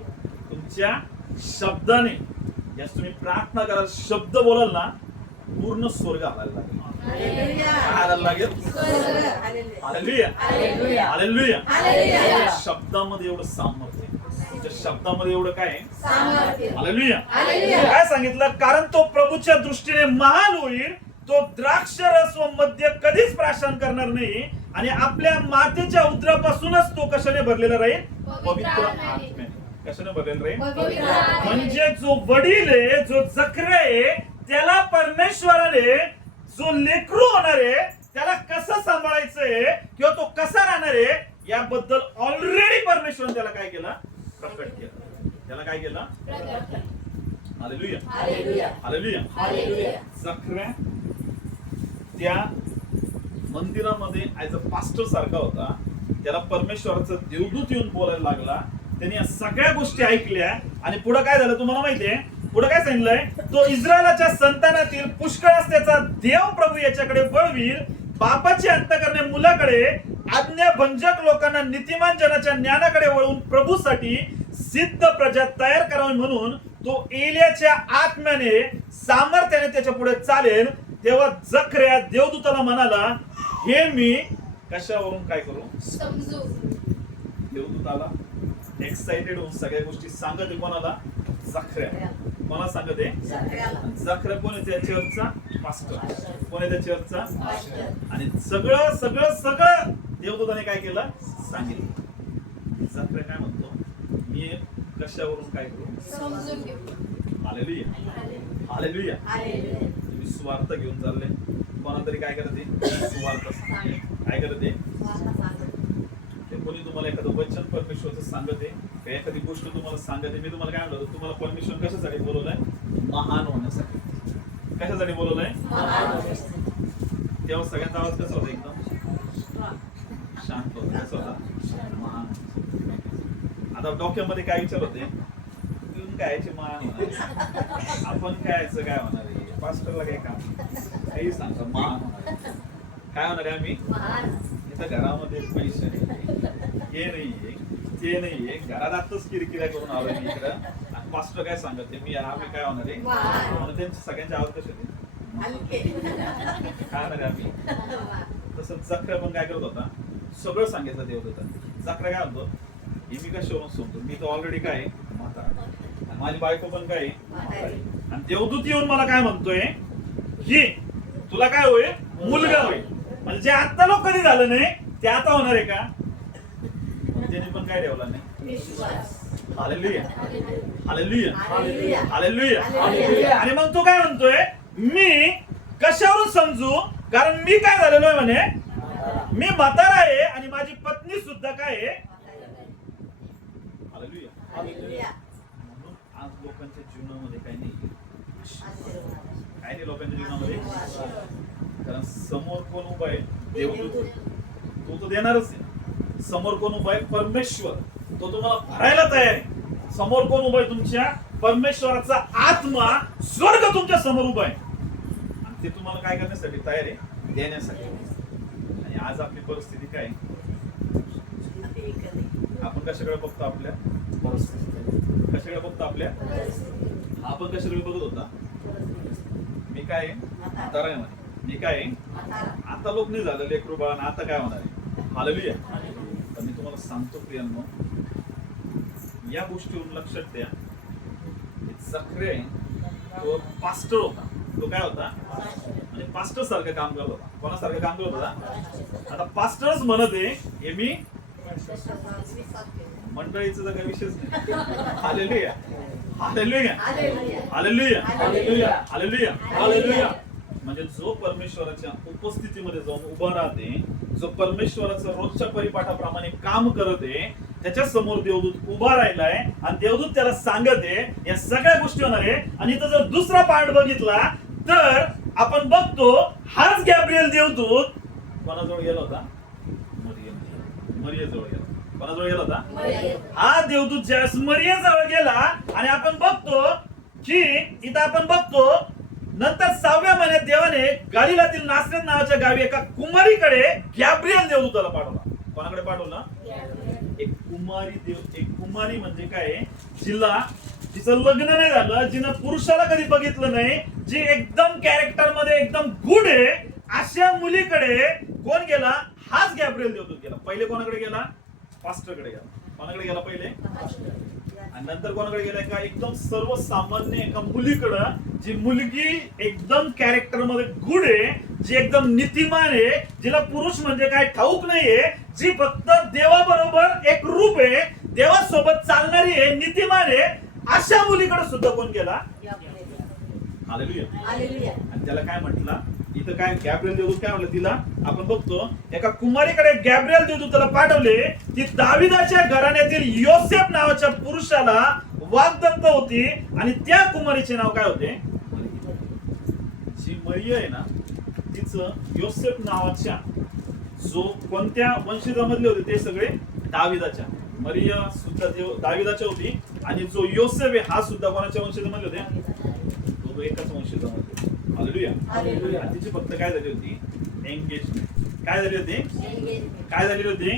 यास तुम्ही प्रार्थना कराल शब्द बोलाल ना पूर्ण स्वर्ग आलायला लागेल आलायला लागेल हालेलुया हालेलुया हालेलुया. शब्दामध्ये एवढं सामर्थ्य आहे. त्या शब्दामध्ये एवढं काय आहे सामर्थ्य. Hallelujah hallelujah. काय सांगितलं कारण तो प्रभूच्या दृष्टीने महान होईल तो द्राक्षरस व मद्य कधीच प्राशन करणार नाही आणि आपल्या मातेच्या उदरापासूनच तो कशाने भरलेला राहील पवित्र आत्म्याने कशाने भरलेला राहील पवित्र आत्म्याने. म्हणजे जो वडील आहे जो जकरे आहे त्याला परमेश्वराने जो लेकरू होणार आहे त्याला कसं सांभाळायचंय किंवा तो कसा राहणार आहे याबद्दल ऑलरेडी परमेश्वराने त्याला काय केलं प्रकट केलं त्याला काय केलं हालेलुया हालेलुया. Hallelujah hallelujah. जकऱ्या त्या मंदिरामध्ये ऍज अ पास्टर सारखा होता त्याला परमेश्वराचा देवदूत येऊन बोलायला लागला त्याने या सगळ्या गोष्टी ऐकल्या आणि पुढे काय झालं तुम्हाला माहितीये पुढे काय सांगितलंय तो इस्रायलाच्या संतानातील पुष्कळच त्याचा देव प्रभू याच्याकडे वळवील बापाची अंतःकरणे मुलाकडे आज्ञाभंजक लोकांना नीतिमान जनाच्या ज्ञानाकडे वळून प्रभूसाठी सिद्ध प्रजा तयार करावी म्हणून तो एलियाच्या आत्म्याने सामर्थ्याने त्याच्या पुढे चालेल तेव्हा जकऱ्या देवदूताला म्हणाला हे मी कशावरून काय करू समजू देवदूताला एक्साइटेड होऊन सगळ्या गोष्टी सांगत आहे कोणाला जकऱ्या कोणाला सांगत आहे जकऱ्या कोण आहे त्या चर्चचा मास्टर कोण आहे त्या चर्चचा आणि सगळं सगळं सगळं देवदूताने काय केलं सांगितलं जकऱ्या काय म्हणतो मी कशावरून काय करू समजून घेऊ हालेलुया हालेलुया तुम्ही स्वार्थ घेऊन चालले कोणा तरी काय करते स्वार्थ काय करते ते कोणी तुम्हाला एखादं वचन परमेश्वरचं सांगते का एखादी गोष्ट तुम्हाला सांगते मी तुम्हाला काय म्हणतो तुम्हाला परमेश्वर कशासाठी बोलवलंय महान होण्यासाठी कशासाठी बोलवलंय तेव्हा सगळ्यांचा आवाज कसा होता एकदम शांत होता कसा होता महान आता डोक्यामध्ये काय विचार होते कायचे महान होणार आपण कायचं काय होणार आहे पास्टरला काय काम काही सांगतो महान होणार काय होणार आहे आम्ही तिथं घरामध्ये पैसे नाही, हे नाहीये, ते नाहीये, घरात आताच किरकिऱ्या करून आलो मी इकडं. आणि मास्टर काय सांगत ते मी आम्ही काय होणार आहे म्हणून त्यांचे सगळ्यांचे आवाज कसे होते काय होणार आहे आम्ही. तसं जखरा पण काय करत होता, सगळं सांगितलं देवदूता. जखरा काय म्हणतो, हे मी कशावरून सांगतो, मी तर ऑलरेडी काय आहे, म्हातारा. आणि माझी बायको पण काय आहे, म्हातारी. आणि देवदूत येऊन मला काय म्हणतोय की तुला काय होईल, मुलगा होईल. म्हणजे जे आता लोक कधी झालं नाही ते आता होणार आहे का. त्याने पण काय ठेवला नाही. Hallelujah, hallelujah, hallelujah, hallelujah. आणि मग तो काय म्हणतोय, मी कशावरून समजू, कारण मी काय झालेलो आहे म्हणे, मी म्हातारा आहे आणि माझी पत्नी सुद्धा काय आहे. Hallelujah, hallelujah. म्हणून आज लोकांच्या जीवनामध्ये काही नाही, काय नाही लोकांच्या जीवनामध्ये. कारण समोर कोण उभा आहे, देवदूत. तो तो देणारच आहे. समोर कोण उभा आहे, परमेश्वर. तो तुम्हाला भरायला तयार आहे. समोर कोण उभा आहे, तुमच्या परमेश्वराचा आत्मा, स्वर्ग तुमच्या समोर उभा आहे. आणि ते तुम्हाला काय करण्यासाठी तयार आहे, देण्यासाठी. आणि आज आपली परिस्थिती काय, आपण कशाकडे बघतो, आपल्या परिस्थिती कशाकडे बघतो, आपल्या. आपण कशाकडे बघत होता, मी काय म्हातारा आहे म्हणे, मी काय आता लोक नाही झालं लेकरू बाळा, आता काय होणार आहे. हालेलुया. तर मी तुम्हाला सांगतो प्रियांनो, या गोष्टीवरून लक्षात द्या. जखरे तो पास्टर होता. तो काय होता, म्हणजे पास्टर सारखं काम करत होता. कोणासारखं काम करत होता. आता पास्टरच म्हणत आहे, हे मी मंडळीचा जर काही विषयच नाही. Hallelujah, hallelujah, hallelujah, hallelujah, hallelujah, hallelujah. म्हणजे जो परमेश्वराच्या उपस्थितीमध्ये जाऊन उभा राहते, जो परमेश्वराचं रोजच्या परिपाठाप्रमाणे काम करत आहे, त्याच्या समोर देवदूत उभा राहिलाय आणि देवदूत त्याला सांगत आहे या सगळ्या गोष्टी होणार आहे. आणि इथं जर दुसरा पार्ट बघितला तर आपण बघतो, हाच गॅब्रिएल देवदूत कोणाजवळ गेला होता, मरियेजवळ गेला. कोणाजवळ गेला होता, हा देवदूत ज्यावेळेस मरियेजवळ गेला. आणि आपण बघतो की इथं आपण बघतो, नंतर 6व्या महिन्यात देवाने गालिलातील नासरत नावाच्या गावी एका कुमारीकडे गॅब्रिएल देवदूताला पाठवला. कोणाकडे पाठवला, एक कुमारी म्हणजे काय, जिचं लग्न नाही झालं, जिनं पुरुषाला कधी बघितलं नाही, जी एकदम कॅरेक्टर मध्ये एकदम गुड आहे, अशा मुलीकडे कोण गेला, हाच गॅब्रिएल देवदूत गेला. पहिले कोणाकडे गेला, पास्टरकडे गेला. कोणाकडे गेला पहिले, आणि नंतर कोणाकडे गेला, का एकदम सर्वसामान्य एका मुलीकडं, जी मुलगी एकदम कॅरेक्टर मध्ये गुड आहे, जी एकदम नीतिमान आहे, जिला पुरुष म्हणजे काय ठाऊक नाहीये, जी फक्त देवाबरोबर एक रूप आहे, देवासोबत चालणारी आहे, नीतिमान आहे, अशा मुलीकडे सुद्धा कोण गेला. हालेलुया. आणि त्याला काय म्हटलं इथं, काय गॅब्रिएल देवदूत काय म्हटलं तिला, आपण बघतो एका कुमारीकडे गॅब्रिएल देवदूताला पाठवले. ती दाविदाच्या घराण्यातील योसेफ नावाच्या पुरुषाला वाग्दत्त होती. आणि त्या कुमारीचे नाव काय होते, जी मरिया आहे ना, तिचं योसेफ नावाच्या, जो कोणत्या वंशजामधले होते, ते सगळे दाविदाच्या. मरिया सुद्धा दाविदाच्या होती. आणि जो योसेफ आहे हा सुद्धा कोणाच्या वंशजामधले होते, तो एकाच वंशजामधले. हालेलुया. आणि तिची फक्त काय झाली होती, एंगेजमेंट. काय झाली होती, काय झालेली होती,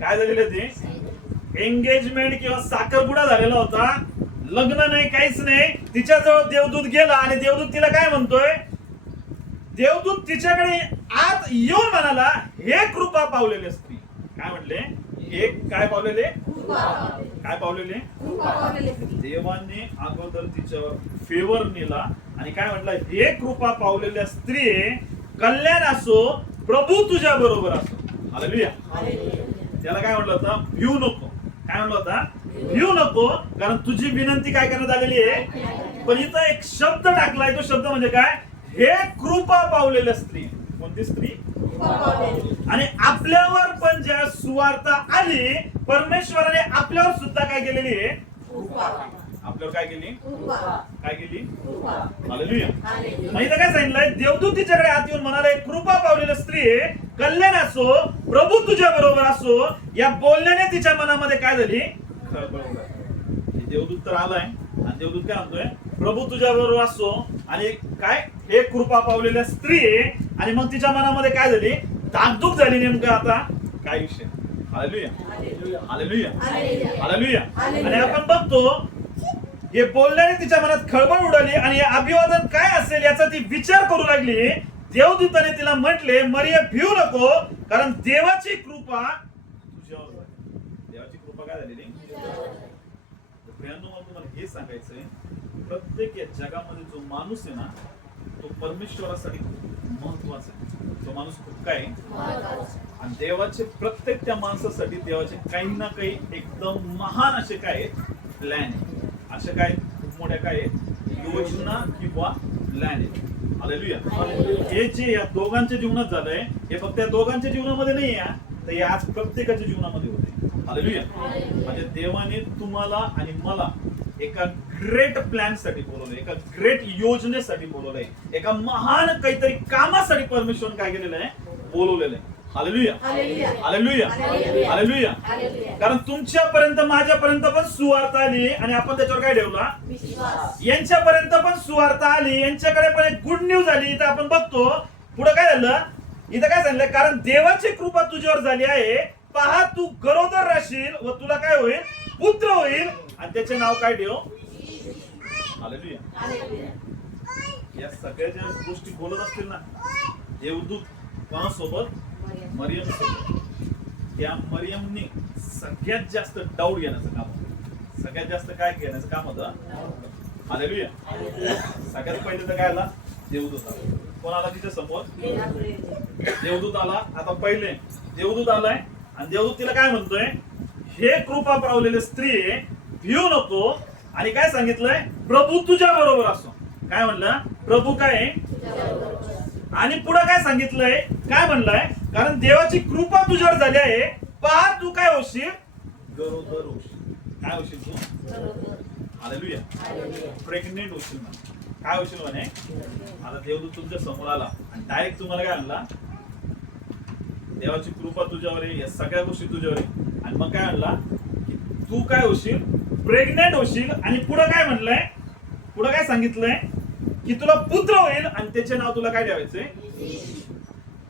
काय झालेली होती, एंगेजमेंट किंवा साखरपुडा झालेला होता. लग्न नाही, काहीच नाही. तिच्याजवळ देवदूत गेला आणि देवदूत तिला काय म्हणतोय, देवदूत तिच्याकडे आत येऊन म्हणाला, हे कृपा पावलेले स्त्री. काय म्हटले, हे काय पावलेले, काय पावलेले, देवाने अगोदर तिच्यावर फेवर नेला. आणि काय म्हटलं, हे कृपा पावलेल्या स्त्री, कल्याण असो, प्रभू तुझ्या बरोबर असो. हालेलुया. त्याला काय म्हटलं होतं, भिऊ नको. काय म्हटलं होता, भिऊ नको, कारण तुझी विनंती काय करण्यात आलेली आहे. पण इथं एक शब्द टाकलाय, तो शब्द म्हणजे काय, हे कृपा पावलेल्या स्त्री. कोणती स्त्री, आणि आपल्यावर पण ज्या सुवार्ता आली, परमेश्वराने आपल्यावर सुद्धा काय केलेली आहे, आपल्यावर काय केली, काय केली. हालेलुया. मग इथं काय सांगितलंय, देवदूत तिच्याकडे आत येऊन म्हणाले, कृपा पावलेली स्त्री, कल्याण असो, प्रभू तुझ्या बरोबर असो. या बोलण्याने तिच्या मनामध्ये काय झाली, खळबळ झाली. देवदूत तर आलाय आणि देवदूत काय म्हणतोय, प्रभू तुझ्या बरोबर असो. आणि काय, हे कृपा पावलेल्या स्त्री. आणि मग तिच्या मनामध्ये काय झाली, धाकधूक झाली नेमकं आता काय विषय. Hallelujah hallelujah hallelujah. आणि आपण बघतो हे बोलल्याने तिच्या मनात खळबळ उडाली आणि हे अभिवादन काय असेल याचा ती विचार करू लागली. देवदूताने तिला म्हटले, मरिया भिऊ नको, कारण देवाची कृपा तुझ्यावर झाली. देवाची कृपा काय झालेली. प्रियांनो, मला तुम्हाला हे सांगायचंय, प्रत्येक या जगामध्ये जो माणूस आहे ना, तो परमेश्वरासाठी महत्वाचा आहे. तो माणूस खूप काय आणि देवाचे प्रत्येक त्या माणसासाठी देवाचे काही ना काही एकदम महान असे काय प्लॅन आहे. असे काय खूप मोठ्या काय योजना किंवा प्लॅन आहे. हालेलुया. हे जे या दोघांच्या जीवनात झालंय हे फक्त या दोघांच्या जीवनामध्ये नाही आहे, तर हे आज प्रत्येकाच्या जीवनामध्ये होते. हालेलुया. म्हणजे देवाने तुम्हाला आणि मला एका ग्रेट प्लॅन साठी बोलवलंय, एका ग्रेट योजनेसाठी बोलवलंय, एका महान काहीतरी कामासाठी परमेश्वर काय केलेलं आहे, बोलवलेलं आहे. Hallelujah hallelujah hallelujah. कारण तुमच्यापर्यंत माझ्यापर्यंत पण सुवार्ता आली आणि आपण त्याच्यावर काय ठेवला, यांच्यापर्यंत पण सुवार्ता आली, यांच्याकडे पण एक गुड न्यूज आली. इथं आपण बघतो पुढे काय झालं. इथं काय सांगितलं, कारण देवाची कृपा तुझ्यावर झाली आहे, पहा तू गरोदर राहशील व तुला काय होईल, पुत्र होईल आणि त्याचे नाव काय ठेव. हालेलुया. या सगळ्या ज्या गोष्टी बोलत असतील ना देवदूत कोणासोबत, मरियम सोबत, त्या मरियमने सगळ्यात जास्त डाऊट घेण्याचं काम होतं. सगळ्यात जास्त काय घेण्याचं काम होतं. हालेलुया. सगळ्यात पहिले तर काय आला, देवदूत आला. कोण आला तिच्या समोर, देवदूत आला. आता पहिले देवदूत आलाय आणि देवदूत तिला काय म्हणतोय, हे कृपा पावलेले स्त्री भिऊ नको. आणि काय सांगितलंय, प्रभू तुझ्या बरोबर असो. काय म्हणलं, प्रभू काय. आणि पुढे काय सांगितलंय, काय म्हणलंय, कारण देवाची कृपा तुझ्यावर झाली आहे, पहा तू काय होशील, गरोदर होशील. काय होशील तू. हालेलुया. प्रेग्नेंट होशील ना. काय होशील म्हणे. आता देवदूत तुमच्या समोर आला आणि डायरेक्ट तुम्हाला काय म्हणला, देवाची कृपा तुझ्यावर आहे, या सगळ्या गोष्टी तुझ्यावर आहे. आणि मग काय म्हणला की तू काय होशील, प्रेग्नेंट होशील. आणि पुढे काय म्हणलंय, पुढे काय सांगितलंय की तुला पुत्र होईल आणि त्याचे नाव तुला काय ठेवायचंय.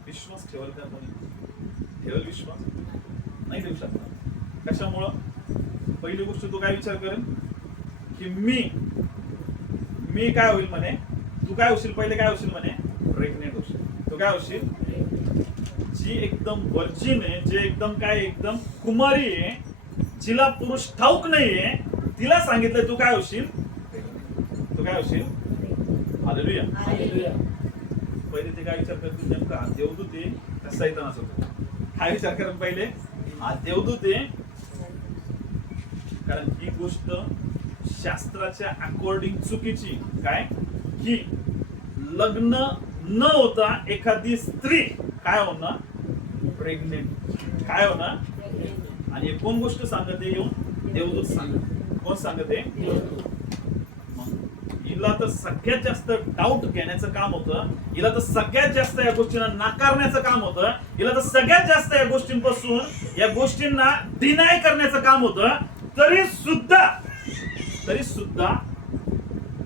विश्वास ठेवल का कोणी, ठेवल विश्वास नाही देऊ शकणार. कशामुळं, पहिली गोष्ट तू काय विचार करेल की मी काय होईल म्हणे, तू काय होशील, पहिले काय होशील म्हणे, प्रेग्नेंट होशील. तू काय होशील, जी एकदम वर्जिन आहे, जे एकदम काय एकदम कुमारी आहे, जिला पुरुष ठाऊक नाहीये, तिला सांगितलं तू काय होशील, तू काय होशील. हालेलुया. पहिले ते काय विचार करतील, नेमका हा देवदूत आहे का सैतानाचा होता. काय विचार कर पहिले, हा देवदूत आहे. कारण ही गोष्ट शास्त्राच्या अकॉर्डिंग चुकीची. काय की लग्न न होता एखादी स्त्री काय होणार, प्रेग्नेंट. काय होणार. आणि कोण गोष्ट सांगते, येऊन देवदूत सांगत. कोण सांगते, हिला तर सगळ्यात जास्त डाऊट घेण्याचं काम होतं, हिला तर सगळ्यात जास्त या गोष्टींना नाकारण्याचं काम होतं, हिला तर सगळ्यात जास्त या गोष्टींपासून या गोष्टींना डिनाय करण्याचं काम होतं. तरी सुद्धा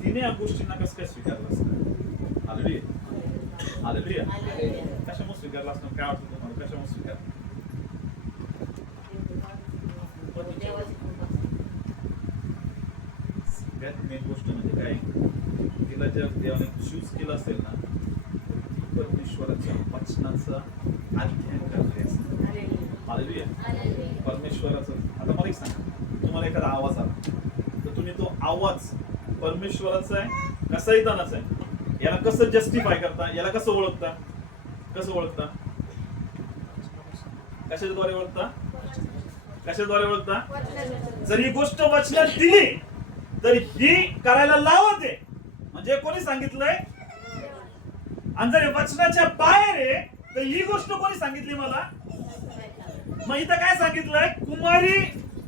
तिने या गोष्टींना कसं काय स्वीकारलं असतं. Hallelujah hallelujah. कशामुळे स्वीकारलं असतं, काय वाटतं तुम्हाला, कशामुळे स्वीकारलं. सगळ्यात मेन गोष्ट म्हणजे काय, तिला ज्या देवाने चूज केलं असेल ना, परमेश्वराच्या वचनाचं अध्ययन करते असेल. हालेलुया. परमेश्वराचं. आता मला एक सांगा, तुम्हाला एखादा आवाज आला तर तुम्ही तो आवाज परमेश्वराचा आहे का सैतानाचा आहे, याला कसं जस्टिफाय करता, याला कसं ओळखता, कसं ओळखता, कशाद्वारे ओळखता, कशाद्वारे ओळखता. जर ही गोष्ट वचनात दिली तर ही करायला लावते, म्हणजे कोणी सांगितलंय. आणि जर वचनाच्या बाहेर आहे तर ही गोष्ट कोणी सांगितली मला. मग इथं काय सांगितलंय, कुमारी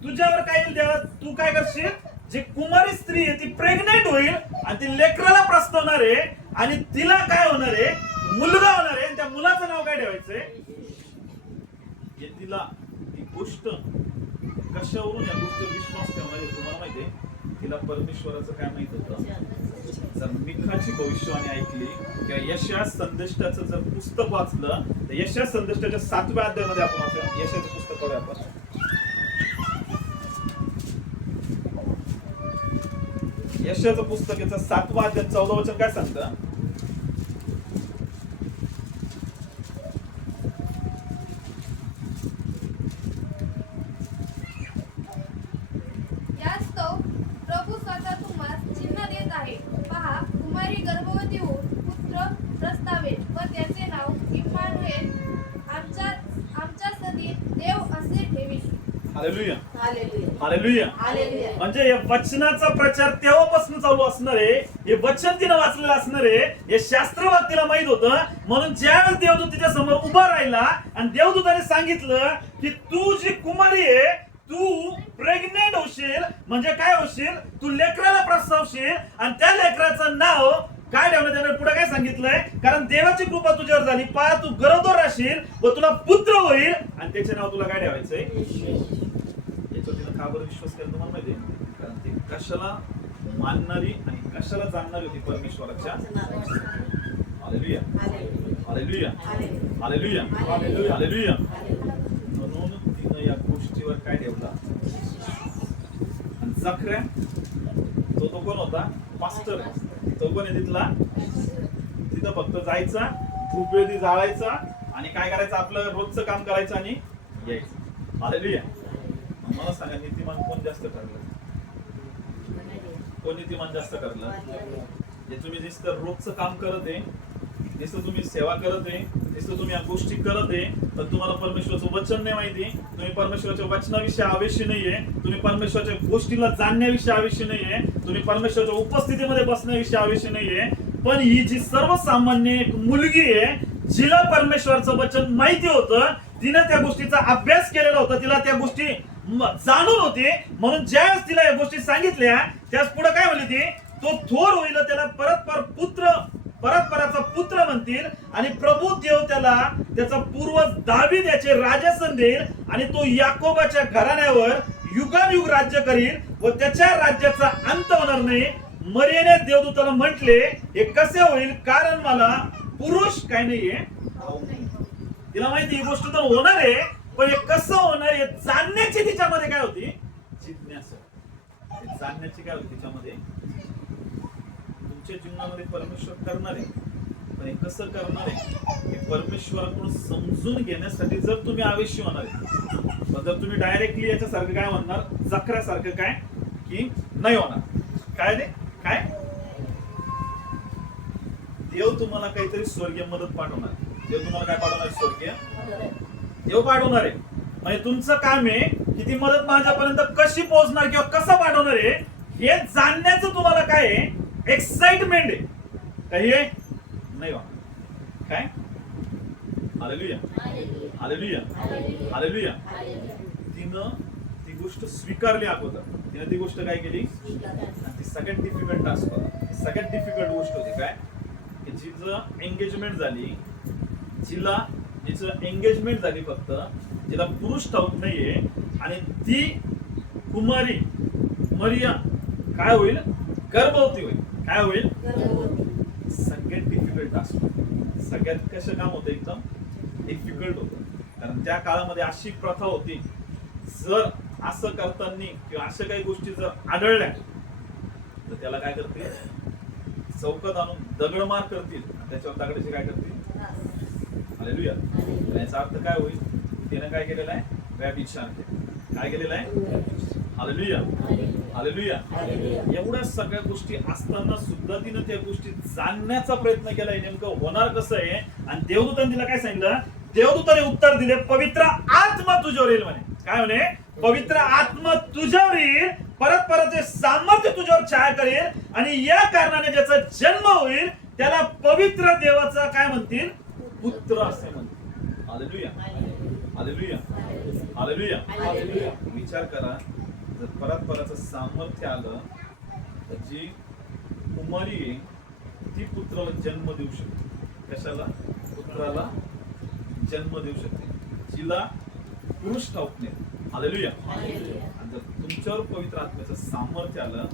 तुझ्यावर काय येईल देवा, तू काय करशील, जी कुमारी स्त्री आहे ती प्रेग्नेंट होईल आणि ती लेकराला प्रस्तवणार आहे आणि तिला काय होणार आहे, मुलगा होणार आहे. त्या मुलाचं नाव काय ठेवायचंय. तिला ती गोष्ट कशावरून या गोष्टीवर विश्वास ठेवणार आहे तुम्हाला माहितीये. तिला परमेश्वराचं काय माहित होतं? जर मिखाची भविष्यवाणी ऐकली किंवा यशया संदेष्टाचं जर पुस्तक वाचलं तर यशया संदेष्टाच्या 7व्या अध्यायामध्ये आपण वाचूया. यशयाचं पुस्तक करूया आपण. यशयाचं पुस्तक याचं 7वं अध्याय 14 वचन काय सांगतं? यास्तव प्रभू स्वतः तुम्हास चिन्ह देत आहे. पहा, कुमारी गर्भवती होऊन पुत्र प्रस्तावेल व त्याचे नाव इम्मानुएल, आमच्या सदी देव असे ठेवील. Hallelujah, hallelujah. हालेलुया. हालेलुया. म्हणजे या वचनाचा प्रचार तेव्हापासून चालू असणार आहे. हे वचन तिनं वाचलेलं असणार आहे. हे शास्त्रवाद तिला माहित होतं. म्हणून ज्यावेळेस देवदूत तिच्या समोर उभा राहिला आणि देवदूताने सांगितलं की तू जी कुमारी आहे, तू प्रेग्नेंट होशील, म्हणजे काय होशील? तू लेकराला प्रसवशील आणि त्या लेकराचं नाव काय ठेवण्यात येणार? पुढे काय सांगितलंय? कारण देवाची कृपा तुझ्यावर झाली, पहा तू गरोदर राहशील व तुला पुत्र होईल आणि त्याचे नाव तुला काय ठेवायचंय? याच्यावर तिला का बरं विश्वास केला तुम्हाला माहिती आहे? कारण ती कशाला मानणारी आणि कशाला जाणणारी होती? परमेश्वराच्या. Hallelujah, hallelujah, hallelujah, hallelujah. म्हणून तिनं या गोष्टीवर काय ठेवला? आणि जखऱ्या तो कोण होता? पास्टर. तो कोण आहे तिथला? तिथं फक्त जायचा, धूपवेदी जाळायचा आणि काय करायचं? आपलं रोजचं काम करायचं आणि यायचं. हालेलुया. मला सांगा, नीतिमान कोण जास्त ठरलं? कोण नीतिमान जास्त ठरलं? जे तुम्ही नुसतं रोजचं काम करत आहे, नुसतं तुम्ही सेवा करत आहे, नुसतं तुम्ही या गोष्टी करत आहे, पण तुम्हाला परमेश्वराचं वचन नाही माहिती, तुम्ही परमेश्वराच्या वचनाविषयी आवेशी नाहीये, तुम्ही परमेश्वराच्या गोष्टीला जाणण्याविषयी आवेशी नाहीये, तुम्ही परमेश्वराच्या उपस्थितीमध्ये बसण्याविषयी आवेशी नाहीये. पण ही जी सर्वसामान्य एक मुलगी आहे, जिला परमेश्वराचं वचन माहिती होतं, तिने त्या गोष्टीचा अभ्यास केलेला होता, तिला त्या गोष्टी जाणून होते. म्हणून ज्यावेळेस तिला या गोष्टी सांगितल्या, त्याच पुढे काय म्हणली ती? तो थोर होईल, त्याला परतपराचा पुत्र म्हणतील आणि प्रभू देव त्याला त्याचा पूर्वज दावीद याचे राजासन देईल आणि तो याकोबाच्या घराण्यावर युगानुयुग राज्य करील व त्याच्या राज्याचा अंत होणार नाही. मरियेने देवदूताला म्हटले, हे कसे होईल? कारण मला पुरुष काय नाहीये. तिला माहिती ही गोष्ट तर होणार आहे, पण हे कसं होणार हे जाणण्याची तिच्यामध्ये काय होती? जिज्ञासा. जाणण्याची काय होती तिच्यामध्ये? तुमच्या जीवनामध्ये परमेश्वर करणार आहे, पण हे कसं करणार आहे हे परमेश्वराकडून समजून घेण्यासाठी जर तुम्ही आवेशी होणार आहे, पण जर तुम्ही डायरेक्टली याच्यासारखं काय म्हणणार, जखऱ्यासारखं काय की नाही होणार. काय रे काय? देव तुम्हाला काहीतरी स्वर्गीय मदत पाठवणार. देव तुम्हाला काय पाठवणार? स्वर्गीय देव पाठवणार आहे. म्हणजे तुमचं काम आहे की ती मदत माझ्यापर्यंत कशी पोहोचणार किंवा कसं पाठवणार आहे हे जाणण्याचं तुम्हाला काय आहे? एक्साइटमेंट आहे. काही आहे नाही वा काय? Hallelujah, hallelujah, hallelujah. तिनं ती गोष्ट स्वीकारली अगोदर. तिने ती गोष्ट काय केली? ती सगळ्यात डिफिकल्ट टास्क होता. सगळ्यात डिफिकल्ट गोष्ट होती काय? की जिचं एंगेजमेंट झाली, जिचं एंगेजमेंट झाली, फक्त जिला पुरुष ठाऊक नाहीये आणि ती कुमारी मरिया काय होईल? गर्भवती होईल. काय होईल? सगळ्यात डिफिकल्ट टास्क. सगळ्यात कसं काम होतं? एकदम डिफिकल्ट होतं. कारण त्या काळामध्ये अशी प्रथा होती, जर असं करताना किंवा अशा काही गोष्टी जर आढळल्या तर त्याला काय करतील? चौकात आणून दगडमार करतील. त्याच्यावर दगडाचे काय करतील? हालेलुया. याचा अर्थ काय होईल? तिने काय केलेलं आहे? व्यभिचार केला. काय केलेलं आहे? Hallelujah, hallelujah. एवढ्या सगळ्या गोष्टी असताना सुद्धा तिने त्या गोष्टी जाणण्याचा प्रयत्न केलाय. नेमकं होणार कसं आहे? आणि देवदूताने तिला काय सांगितलं? देवदूताने उत्तर दिले, पवित्र आत्मा तुझ्यावर येईल म्हणे. काय म्हणे? पवित्र आत्मा तुझ्यावर येईल, परत सामर्थ्य तुझ्यावर छाया करेल आणि या कारणाने ज्याचा जन्म होईल त्याला पवित्र देवाचा काय म्हणतील? पुत्र असे म्हणतील. Hallelujah, hallelujah, hallelujah. विचार करा, जर परतपराचं सामर्थ्य आलं तर जी कुमारी आहे ती पुत्राला जन्म देऊ शकते. कशाला? पुत्राला जन्म देऊ शकते, जिला पुरुष ठाऊक नाही. हालेलुया. आणि जर तुमच्यावर पवित्र आत्म्याचं सामर्थ्य आलं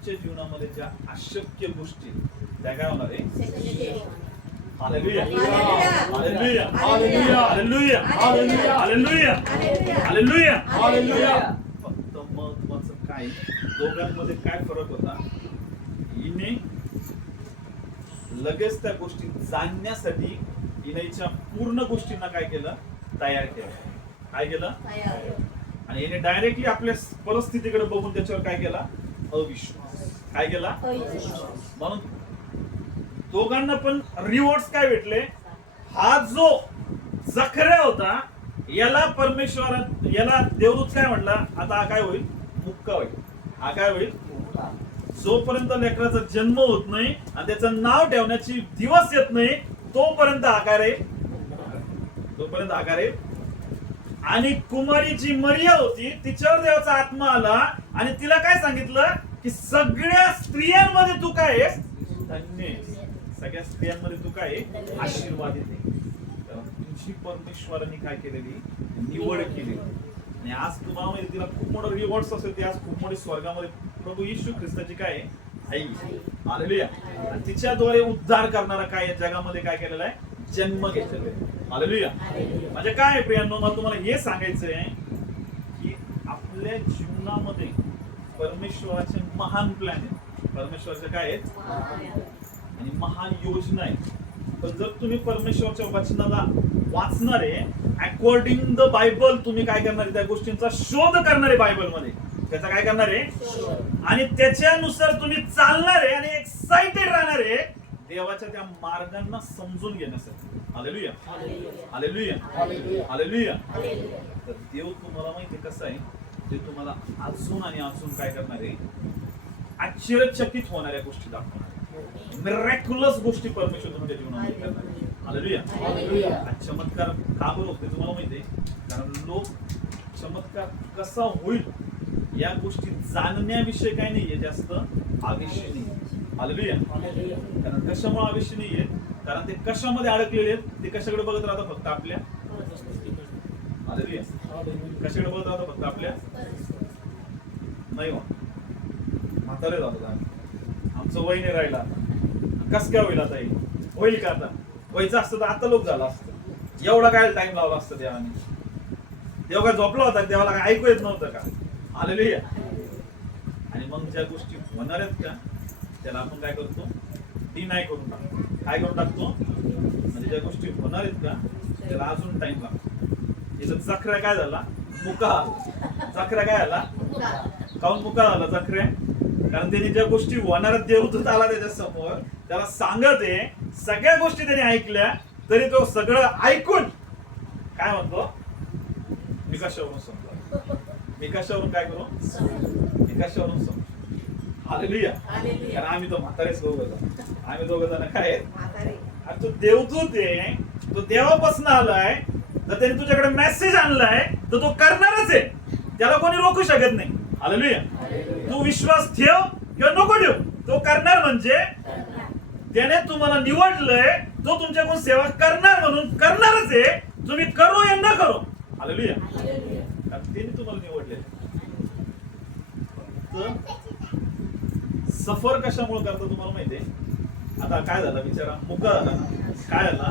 तुमच्या जीवनामध्ये ज्या अशक्य गोष्टी त्या काय होणार आहे? Hallelujah hallelujah hallelujah hallelujah hallelujah hallelujah hallelujah hallelujah. फक्त महत्वाचं काय, दोघांमध्ये काय फरक होता? हिने लगेच त्या गोष्टी जाणण्यासाठी हिनेच्या पूर्ण गोष्टींना काय केलं? तयार केलं. काय केलं? आणि याने डायरेक्टली आपल्या परिस्थितीकडे बघून त्याच्यावर काय केला? अविश्वास. काय केला? म्हणून दोघांना पण रिवॉर्ड्स काय भेटले? हा जो जखऱ्या होता याला याला देवदूत काय म्हणला? आता हा काय होईल? मुक्का होईल. हा काय होईल? जोपर्यंत लेकराचा जन्म होत नाही आणि त्याचं नाव ठेवण्याची दिवस येत नाही तोपर्यंत आकार आहे. तोपर्यंत आकार आहे. आणि कुमारी जी मरिया होती तिच्यावर देवाचा आत्मा आला आणि तिला काय सांगितलं की सगळ्या स्त्रियांमध्ये तू काय आहेस? धन्य आहेस. सगळ्या स्त्रियांमध्ये तू काय आहे? आशीर्वादित आहे. तुझी परमेश्वराने काय केलेली? निवड केली. आणि आज तुम्हाला माहिती तिला खूप मोठं रिवॉर्ड्स असेल. ती आज खूप मोठी स्वर्गामध्ये प्रभू येशू ख्रिस्ताची काय आहे? आई. हालेलुया. आणि तिच्याद्वारे उद्धार करणारा काय या जगामध्ये काय केलेला आहे? जन्म घेतलेला आहे. हालेलुया. म्हणजे काय प्रियांनो, मला तुम्हाला हे सांगायचंय की आपल्या जीवनामध्ये परमेश्वराचे महान प्लॅन आहे. परमेश्वराचे काय आहेत? आणि महान योजना आहे. पण जर तुम्ही परमेश्वराच्या वचनाला वाचणार आहे, अकॉर्डिंग द बायबल तुम्ही काय करणार आहे? त्या गोष्टींचा शोध करणार आहे बायबलमध्ये. त्याचा काय करणार आहे? आणि त्याच्यानुसार तुम्ही चालणार आहे आणि एक्साइटेड राहणार आहे देवाच्या त्या मार्गांना समजून घेण्यासाठी. Hallelujah hallelujah hallelujah. तर देव तुम्हाला माहिती कसं आहे? ते तुम्हाला अजून आणि अजून काय करणार आहे? आश्चर्यचकित होणाऱ्या गोष्टी दाखवणार आहे. मिरॅक्युलस गोष्टी परमेश्वर तुमच्या जीवनामध्ये करणार आहे. हालेलुया. चमत्कार का बरं होते तुम्हाला माहिती आहे? कारण लोक चमत्कार कसा होईल या गोष्टी जाणण्याविषयी काय नाहीये जास्त आवेश नाही. हालेलुया. कारण कशामुळे आवेश नाहीये? कारण ते कशामध्ये अडकलेले आहेत? ते कशाकडे बघत राहतात? फक्त आपल्या. हालेलुया. कशाकडे बघत राहतात? फक्त आपल्या. नाही हो, म्हातारे झालो आम्ही. आमचं वय नाही राहिला. कस काय होईल आता? होईल का आता? व्हायचं असतं तर आता लोक झालं असतं. एवढा काय टाइम लावला असतं देवाने? देव काय झोपला होता? देवाला काय ऐकू येत नव्हतं का? हालेलुया. आणि मग ज्या गोष्टी होणार आहेत का त्याला आपण काय करतो? डिनाय करून टाकतो. काय करून टाकतो? म्हणजे ज्या गोष्टी होणार आहेत का त्याला अजून टाइम लागतो. याचा जखऱ्या काय झाला? मुका. जखऱ्या काय झाला? काऊन मुका झाला जखऱ्या? कारण त्याने ज्या गोष्टी होणार देवदूत आला त्याच्या समोर, त्याला सांगत आहे, सगळ्या गोष्टी त्याने ऐकल्या तरी तो सगळं ऐकून काय म्हणतो? मी कशावरून समजा? मी कशावरून काय करू? मी कशावरून समजू? हालेलुया. कारण आम्ही तो म्हातारेच दोघं जण. आम्ही दोघं जण काय आहेत? तो देवदूत आहे, तो देवापासून आलाय, तर त्याने तुझ्याकडे मेसेज आणलाय तर तो करणारच आहे. त्याला कोणी रोखू शकत नाही. हालेलुया. तू विश्वास ठेव किंवा नको ठेव, तो करणार. म्हणजे त्याने तुम्हाला निवडलंय, तो तुमच्याकडून सेवा करणार म्हणून करणारच आहे. तुम्ही करो या न करो. हालेलुया. त्याने तुम्हाला निवडले. सफर कशामुळे करतो तुम्हाला माहितीये? आता काय झालं बिचारा मुका झाला ना. काय झाला?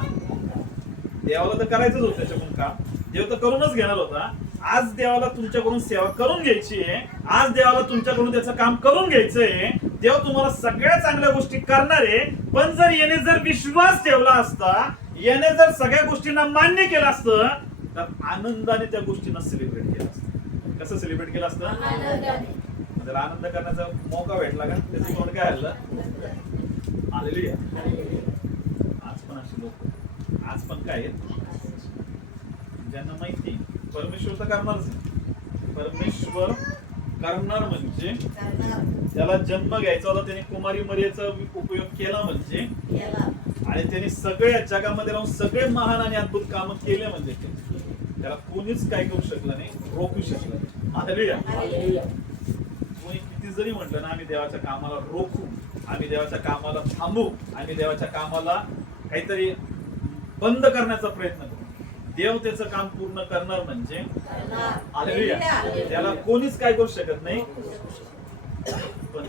देवाला तर करायचंच होतं त्याच्याकडून काम. देव तर करूनच घेणार होता. आज देवाला तुमच्याकडून सेवा करून घ्यायची आहे. आज देवाला तुमच्याकडून त्याचं काम करून घ्यायचंय. देव तुम्हाला सगळ्या चांगल्या गोष्टी करणार आहे. पण जर याने जर विश्वास ठेवला असता, याने जर सगळ्या गोष्टींना मान्य केलं असतं तर आनंदाने त्या गोष्टींना सेलिब्रेट केलं असतं. कसं सेलिब्रेट केलं असतं? त्याला आनंद करण्याचा मौका भेटला का? त्याचं तोंड काय हल्लं? हालेलुया. आज पण असे लोक, आज पण काय आहेत ज्यांना माहिती परमेश्वर तर करणारच आहे. परमेश्वर करणार म्हणजे त्याला जन्म घ्यायचा होता, त्याने कुमारी मरियेचा उपयोग केला म्हणजे, आणि त्याने सगळ्या जगामध्ये राहून सगळे महान आणि अद्भुत काम केले म्हणजे त्याला कोणीच काय करू शकलं नाही, रोखू शकलं नाही. हालेलुया. कोणी किती जरी म्हटलं ना आम्ही देवाच्या कामाला रोखू, आम्ही देवाच्या कामाला थांबू, आम्ही देवाच्या कामाला काहीतरी बंद करण्याचा प्रयत्न करू, देव त्याचं काम पूर्ण करणार म्हणजे हालेलुया. त्याला कोणीच काय करू शकत नाही. पण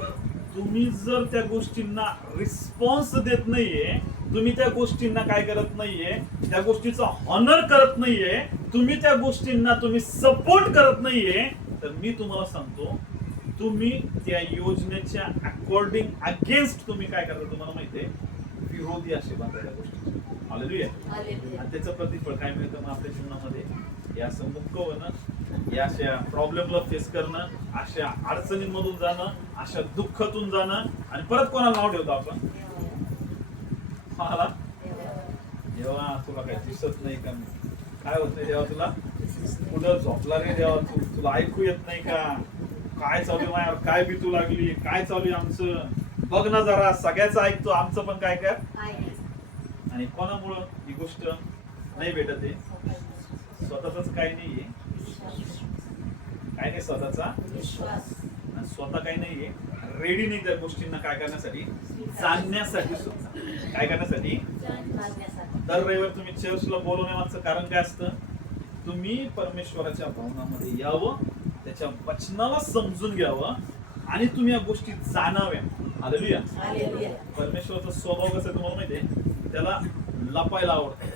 तुम्ही जर त्या गोष्टींना रिस्पॉन्स देत नाहीये, तुम्ही त्या गोष्टींना काय करत नाहीये, त्या गोष्टीचा ऑनर करत नाहीये, तुम्ही त्या गोष्टींना तुम्ही सपोर्ट करत नाहीये, तर मी तुम्हाला सांगतो तुम्ही त्या योजनेच्या अकॉर्डिंग अगेन्स्ट तुम्ही काय करता तुम्हाला माहितीये, विरोधी असे बांधता त्या गोष्टी. हालेलुया. हालेलुया. आणि त्याचं प्रतिफळ काय मिळतं मग आपल्या जीवनामध्ये, या असं मुक्त होणं, या अशा प्रॉब्लेमला फेस करणं, अशा अडचणींमधून जाणं, अशा दुःखातून जाणं, आणि परत कोणाला नाव ठेवतो आपण, मला देवा तुला काय दिसत नाही का, काय होत नाही देवा तुला, कुठं झोपला नाही देवा तू, तुला ऐकू येत नाही का, काय चालू आहे माझ्यावर, काय भीतू लागली, काय चालू आहे आमचं, बघ ना जरा, सगळ्याचं ऐकतो, आमचं पण काय कर. आणि कोणामुळं ही गोष्ट नाही भेटत आहे, स्वतःच काही नाहीये, काय नाही स्वतःचा, आणि स्वतः काही नाहीये, रेडी नाही त्या गोष्टींना काय करण्यासाठी, जाणण्यासाठी सुद्धा. काय करण्यासाठी, दर रविवारी तुम्ही चर्चला बोलवण्यामागचं कारण काय असतं, तुम्ही परमेश्वराच्या भावनामध्ये यावं, त्याच्या वचनाला समजून घ्यावं, आणि तुम्ही या गोष्टी जाणाव्या. हालेलुया. परमेश्वराचा स्वभाव कसा आहे तुम्हाला माहितीये, त्याला लपायला आवडतं.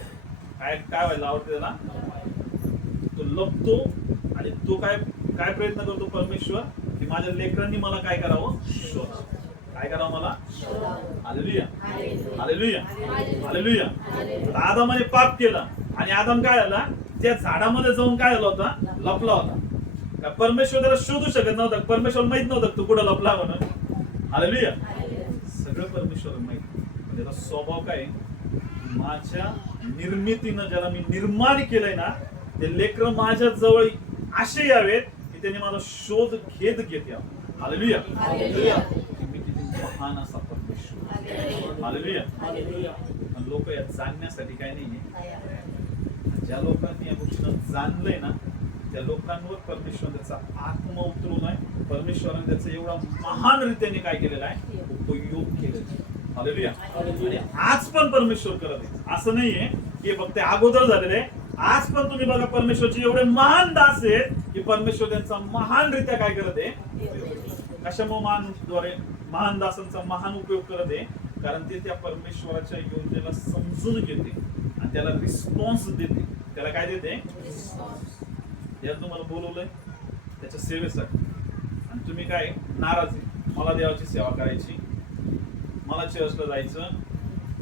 काय काय व्हायला आवडतं त्याला, तो लपतो, आणि तो काय काय प्रयत्न करतो परमेश्वर, की माझ्या लेकरांनी मला काय करावं, शोध, काय करावं मला. हालेलुया. हालेलुया. हालेलुया. आता आदामाने पाप केलं, आणि आदम काय झाला, त्या झाडामध्ये जाऊन काय झाला होता, लपला होता. का परमेश्वर त्याला शोधू शकत नव्हता, परमेश्वर माहित नव्हतं तू कुठं लपला म्हणून. हालेलुया. सगळं परमेश्वर माहित. त्याचा स्वभाव काय, माझ्या निर्मितीनं ज्याला मी निर्माण केलंय ना, ते लेकर माझ्या जवळ असे यावेत की त्यांनी माझा शोध घेत यावं. हालेलुया. मी किती महान असा परमेश्वर. हालेलुया. लोक या जाणण्यासाठी काय नाहीये, ज्या लोकांनी या गोष्टीनं जाणलंय ना, त्या लोकांवर परमेश्वर त्याचा आत्मा उतरून आहे, परमेश्वराने त्याचं एवढा महान रीतीने काय केलेला आहे, उपयोग केलेला आहे. हालेलुया. आणि आज पण परमेश्वर करत आहे, असं नाहीये की फक्त अगोदर झालेलं आहे, आज पण तुम्ही बघा परमेश्वरचे एवढे महान दास आहेत की परमेश्वर त्यांचा महान रीत्या काय करत आहे, कशामुळे महान दासांचा महान उपयोग करत आहे, कारण ते त्या परमेश्वराच्या योजनेला समजून घेते आणि त्याला रिस्पॉन्स देते. त्याला काय देते, यात तुम्हाला बोलवलंय त्याच्या सेवेसाठी, आणि तुम्ही काय नाराज आहे, मला देवाची सेवा करायची, मला चर्चला जायचं,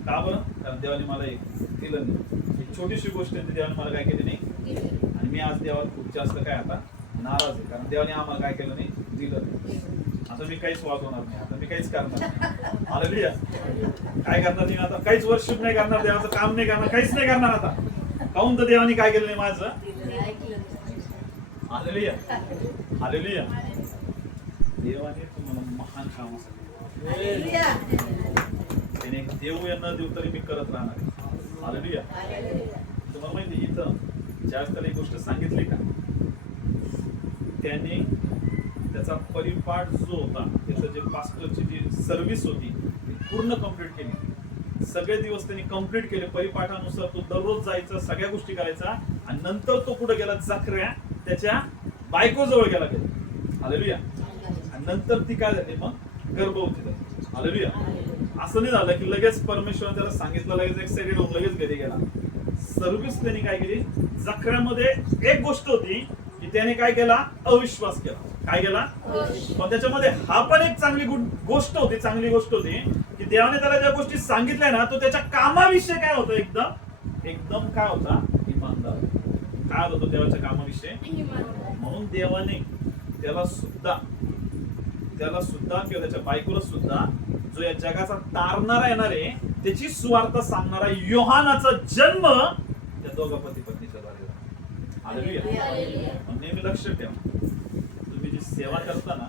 का बरं, कारण देवाने मला एक दिलं नाही, एक छोटीशी गोष्ट आहे देवाने मला काय केली नाही, आणि मी आज देवाला खूप जास्त काय आता नाराज आहे, कारण देवाने आम्हाला काय केलं नाही, दिलं नाही. आता मी काहीच वागवणार नाही, आता मी काहीच करणार नाही. हालेलुया. काय करणार नाही आता, काहीच वर्षिप नाही करणार, देवाचं काम नाही करणार, काहीच नाही करणार आता, काहून तर देवाने काय केलं नाही माझं. हालेलुया. हालेलुया. देवाने तुम्हाला महान कामासाठी, त्याने देऊ या न देऊ तरी मी करत राहणार आहे. हालेलुया. तुम्हाला माहिती इथं ज्यावेळेस त्याला एक गोष्ट सांगितली का, त्याने त्याचा परिपाठ जो होता, त्याचं जे पास्टरची जी सर्व्हिस होती ती पूर्ण कंप्लीट केली. सगळे दिवस त्यांनी कंप्लीट केले परिपाठानुसार. तो दररोज जायचा, सगळ्या गोष्टी करायचा, आणि नंतर तो कुठे गेला, जखऱ्या त्याच्या बायको जवळ गेला. हालेलुया. आणि नंतर ती काय झाली मग, गर्भवती झाली. हालेलुया. असं नाही झालं की लगेच परमेश्वर त्याला सांगितलं, लगेच एक्साइटेड होऊन लगेच घरी गेला. सर्व्हिस त्यांनी काय केली, जखऱ्यामध्ये एक गोष्ट होती की त्याने काय केला, अविश्वास केला. काय केला, पण त्याच्यामध्ये हा पण एक चांगली गोष्ट होती, चांगली गोष्ट होती की देवाने त्याला ज्या गोष्टी सांगितल्या ना, तो त्याच्या कामाविषयी काय होतं, एकदम काय होता, इमानदार. काय होतं देवाच्या कामाविषयी. म्हणून देवाने त्याला सुद्धा किंवा त्याच्या बायकोला सुद्धा, जो या जगाचा तारणारा येणार आहे, त्याची सुवार्थ सांगणारा योहानाचा जन्म त्या दोघा पती पत्नीच्या झालेला. हालेलुया. नेहमी लक्ष ठेवा, तुम्ही जी सेवा करताना,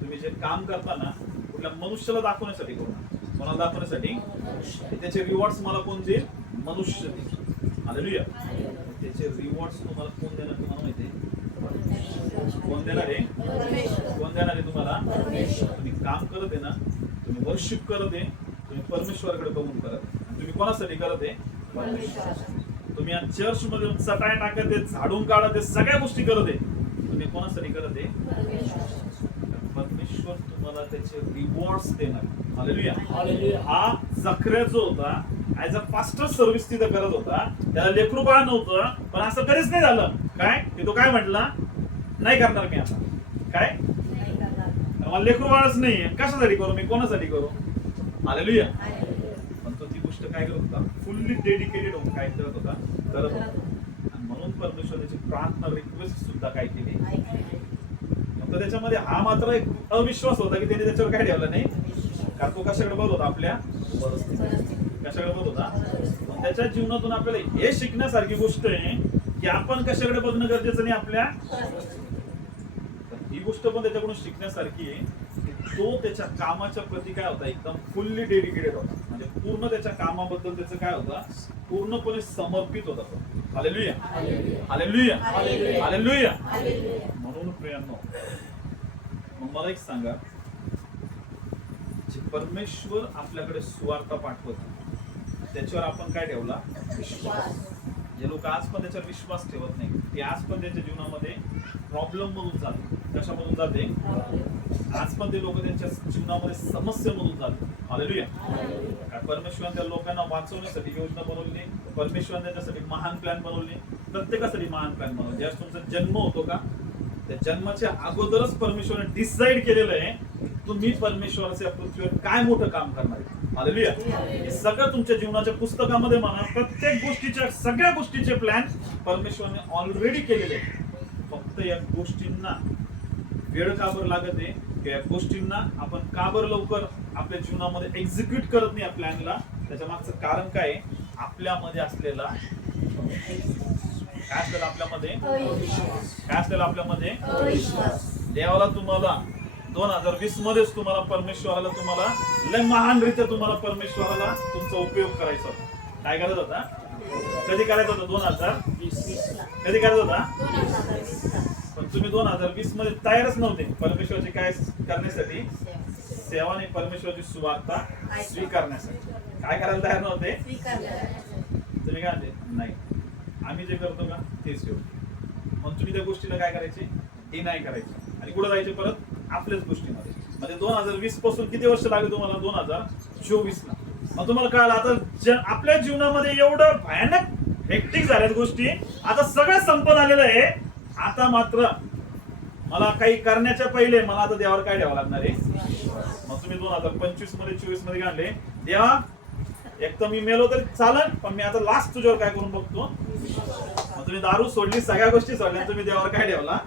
तुम्ही जे काम करताना, कुठल्या मनुष्याला दाखवण्यासाठी करू नका. कोणाला दाखवण्यासाठी, त्याचे रिवॉर्ड्स मला कोण देईल, मनुष्य देईल. हालेलुया. त्याचे रिवॉर्ड्स तुम्हाला कोण देणार, तुम्हाला माहिती आहे, कोण देणार आहे, कोण देणार आहे तुम्हाला. तुम्ही काम करत आहे ना, तुम्ही वर्शिप करत आहे, तुम्ही परमेश्वराकडे बघून करत आहे, आणि तुम्ही कोणासाठी करत आहे, परमेश्वरासाठी. तुम्ही या चर्च मध्ये चटाई टाकत आहे, झाडून काढत आहे, सगळ्या गोष्टी करत आहे, तुम्ही कोणासाठी करत आहे, परमेश्वर. परमेश्वर तुम्हाला त्याचे रिवॉर्ड्स देणार. हालेलुया. हालेलुया. हा जखऱ्या जो होता ऍज अ पास्टर सर्व्हिस तिथं करत होता, त्याला लेकरू बाळ नव्हतं, पण असं कधीच नाही झालं काय की तो काय म्हटला, नाही करणार मी आता काय, मला लेकरू बाळच नाहीये, कशासाठी करू मी, कोणासाठी करू. हालेलुया. पण तो ती गोष्ट काय करत होता, फुल्ली डेडिकेटेड होऊन काय करत होता, करत होता. आणि म्हणून परमेश्वर त्याची प्रार्थना रिक्वेस्ट सुद्धा काय केली. तर त्याच्यामध्ये हा मात्र एक अविश्वास होता की त्याने त्याच्यावर काय ठेवलं नाही, कारण तो कशाकडे बघत होता, आपल्या कशाकडे बघत होता. पण त्याच्या जीवनातून आपल्याला हे शिकण्यासारखी गोष्ट आहे की आपण कशाकडे बघणं गरजेचं नाही, आपल्या. ही गोष्ट पण त्याच्याकडून शिकण्यासारखी आहे की तो त्याच्या कामाच्या प्रती काय होता, एकदम फुल्ली डेडिकेटेड होता. म्हणजे पूर्ण त्याच्या कामाबद्दल त्याचं काय होता, पूर्णपणे समर्पित होता तो. हालेलुया. हालेलुया. हालेलुया. म्हणून प्रियांनो, मग मला एक सांगा, जे परमेश्वर आपल्याकडे सुवार्ता पाठवत त्याच्यावर आपण काय ठेवला, विश्वास. जे लोक आज पण त्याच्यावर विश्वास ठेवत नाही ते आज पण त्यांच्या जीवनामध्ये प्रॉब्लेम मधून जाते. कशामधून जाते, आज पण ते लोक त्यांच्या जीवनामध्ये समस्येमधून जाते. हालेलुया. परमेश्वराने त्या लोकांना वाचवण्यासाठी योजना बनवली, परमेश्वराने त्याच्यासाठी महान प्लॅन बनवली, प्रत्येकासाठी महान प्लॅन बनवली. ज्यावेळेस तुमचा जन्म होतो का, त्या जन्माच्या अगोदरच परमेश्वराने डिसाईड केलेलं आहे तुम्ही परमेश्वराच्या या पृथ्वीवर काय मोठं काम करणार आहे. हालेलुया. हे सगळं तुमच्या जीवनाच्या पुस्तकामध्ये म्हणा, प्रत्येक गोष्टीच्या, सगळ्या गोष्टीचे प्लॅन परमेश्वराने ऑलरेडी केलेले आहे. फक्त या गोष्टींना वेळ का बरं लागत आहे, की या गोष्टींना आपण का बरं लवकर आपल्या जीवनामध्ये एक्झिक्यूट करत नाही या प्लॅनला, त्याच्या मागचं कारण काय आहे, आपल्यामध्ये असलेला काय असलेला, आपल्यामध्ये काय असलेला, आपल्यामध्ये देवाला तुम्हाला 2020 मध्येच तुम्हाला परमेश्वराला तुम्हाला लय महानरित्या तुम्हाला परमेश्वराला तुमचा उपयोग करायचा होता. काय करायचा होता, कधी करायचा होता, 2020 कधी करायचा होता. पण तुम्ही 2020 मध्ये तयारच नव्हते परमेश्वराची काय करण्यासाठी, सेवा आणि परमेश्वराची सुवार्ता स्वीकारण्यासाठी. काय करायला तयार नव्हते तुम्ही, काय म्हणते नाही आम्ही जे करतो का तेच ठेवू. मग तुम्ही त्या गोष्टीला काय करायचे, डिनाय करायचे आणि कुठं जायचे, परत आपल्याच गोष्टीमध्ये. म्हणजे 2020 पासून किती वर्ष लागले तुम्हाला, 2024 ला. मग तुम्हाला कळलं आता आपल्या जीवनामध्ये एवढं भयानक हेक्टिक झाल्यात गोष्टी, आता सगळं संपत आलेलं आहे. आता मात्र मला काही करण्याच्या पहिले मला आता देवावर काय द्यावं लागणार आहे. मग तुम्ही 2025 मध्ये 24 मध्ये काय आणले, देवा एक तर मी मेलो तरी चालेल, पण मी आता लास्ट तुझ्यावर काय करून बघतो. मग तुम्ही दारू सोडली, सगळ्या गोष्टी सोडल्या, तुम्ही देवावर काय ठेवला.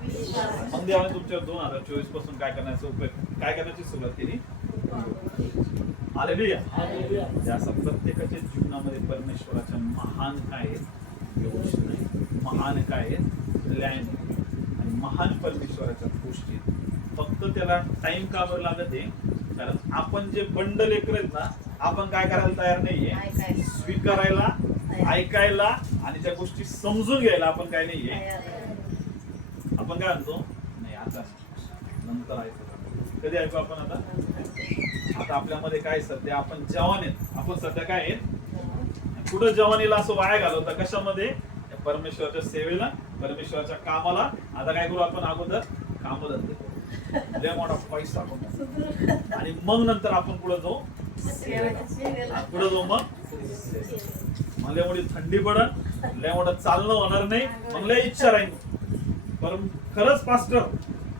मग देवाने तुमच्यावर 2024 पासून काय करण्याचा उपयोग, काय करण्याची सुरुवात केली. हालेलुया. या प्रत्येकाच्या जीवनामध्ये परमेश्वराच्या महान काय योजना, महान काय प्लॅन आणि महान परमेश्वराच्या गोष्टी. फक्त त्याला टाइम का बरं लागत आहे, कारण आपण जे बंड लेकर आहेत ना, आपण काय करायला तयार नाहीये, स्वीकारायला, ऐकायला आणि त्या गोष्टी समजून घ्यायला आपण काय नाहीये. आपण काय म्हणतो, नाही आता नंतर ऐकू. कधी ऐकू आपण, आता आपल्यामध्ये काय सध्या आपण जवान आहेत, आपण सध्या काय आहेत, कुठं जवानीला असं वाया घालवता, कशामध्ये, परमेश्वराच्या सेवेला, परमेश्वराच्या कामाला. आता काय करू आपण, अगोदर कामधंदे करू, लय मोठा पैसा कमवू आणि मग नंतर आपण पुढे जाऊ, पुढे जाऊ मग लय मोठी थंडी पडत, लय मोठं चालणं होणार नाही, मग लय इच्छा राहील. पण खरंच पास्टर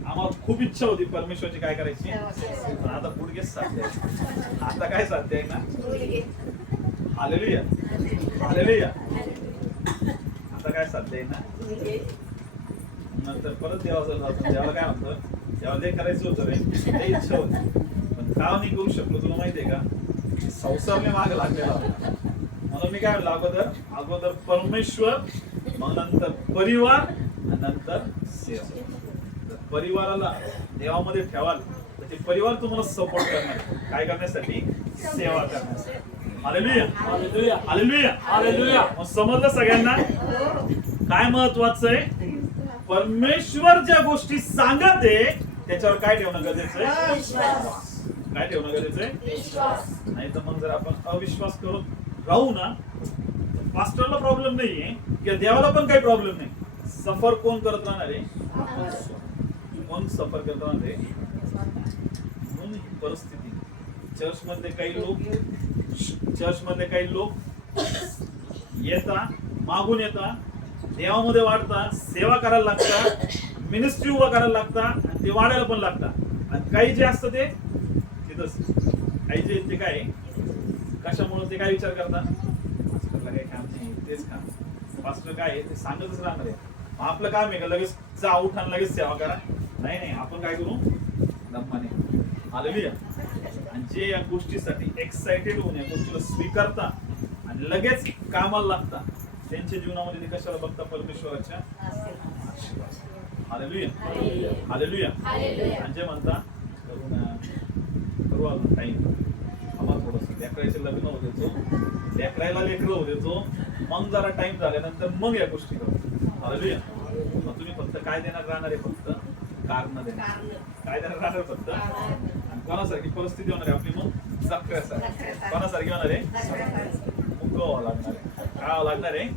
आम्हाला खूप इच्छा होती परमेश्वराची काय करायची, पण आता गुडघेच साध्य आहे. आता काय साध्य आहे ना. हालेलुया. हालेलुया. आता काय साध्य आहे ना. नंतर परत देवाचं जातो, देवाला काय म्हणतो, देवाला जे करायचं होतं रे, ते इच्छा होती, पण का नाही करू शकलो तुला माहितीये का, संसारने माग लागलेला होता. म्हणून मी काय म्हणलं, अगोदर परमेश्वर, मग नंतर परिवार आणि नंतर सेवा. परिवाराला देवामध्ये ठेवाल तर ते परिवार तुम्हाला सपोर्ट करणार, काय करण्यासाठी, सेवा करण्यासाठी. हालेलुया. हालेलुया. हालेलुया. हालेलुया. मग समजलं सगळ्यांना काय महत्वाचं आहे, परमेश्वर ज्या गोष्टी सांगत आहे त्याच्यावर काय ठेवणं गरजेचं आहे, काय ठेवणं गरजेचं आहे. नाही तर मग जर आपण अविश्वास करून राहू ना, पास्टरला प्रॉब्लेम नाहीये किंवा देवाला पण काही प्रॉब्लेम नाही. सफर कोण करत राहणार आहे, कोण सफर करत राहणार आहे, परिस्थिती. चर्चमधले काही लोक येता, मागून येता, देवामध्ये वाढता, सेवा करायला लागतात, मिनिस्ट्री उभा करायला लागतात आणि ते वाढायला पण लागतात. आणि काही जे असतं ते तिथंच, काही जे ते काय कशामुळे ते काय विचार करतात, मास्टरला काही काम नाही, तेच काम, मास्टर काय आहे ते सांगतच राहणार आहे. आपलं काम आहे का लगेच जा उठा आणि लगेच सेवा करा? नाही, आपण काय करू, दमाने. हालेलुया. आणि जे या गोष्टीसाठी एक्साइटेड होऊन या गोष्टीला स्वीकारता आणि लगेच कामाला लागता, त्यांच्या जीवनामध्ये ते कशाला बघता, परमेश्वराच्या आशीर्वाद. Hallelujah, hallelujah. आणि जे म्हणता करू अजून टाइम, आम्हाला थोडस लेकराचे लग्न होऊ देतो, लेकरायला लेकरं होऊ देतो, मग जरा टाइम झाल्यानंतर मग या गोष्टी करू. हालेलुया. मग तुम्ही फक्त काय देणार राहणार आहे, फक्त कारण देणार. काय देणार राहणार फक्त. आणि कोणासारखी परिस्थिती होणार आहे आपली, मग चक्रासारखी. कोणासारखी होणार आहे, मुक व्हावं लागणार आहे. काय व्हावं लागणार आहे,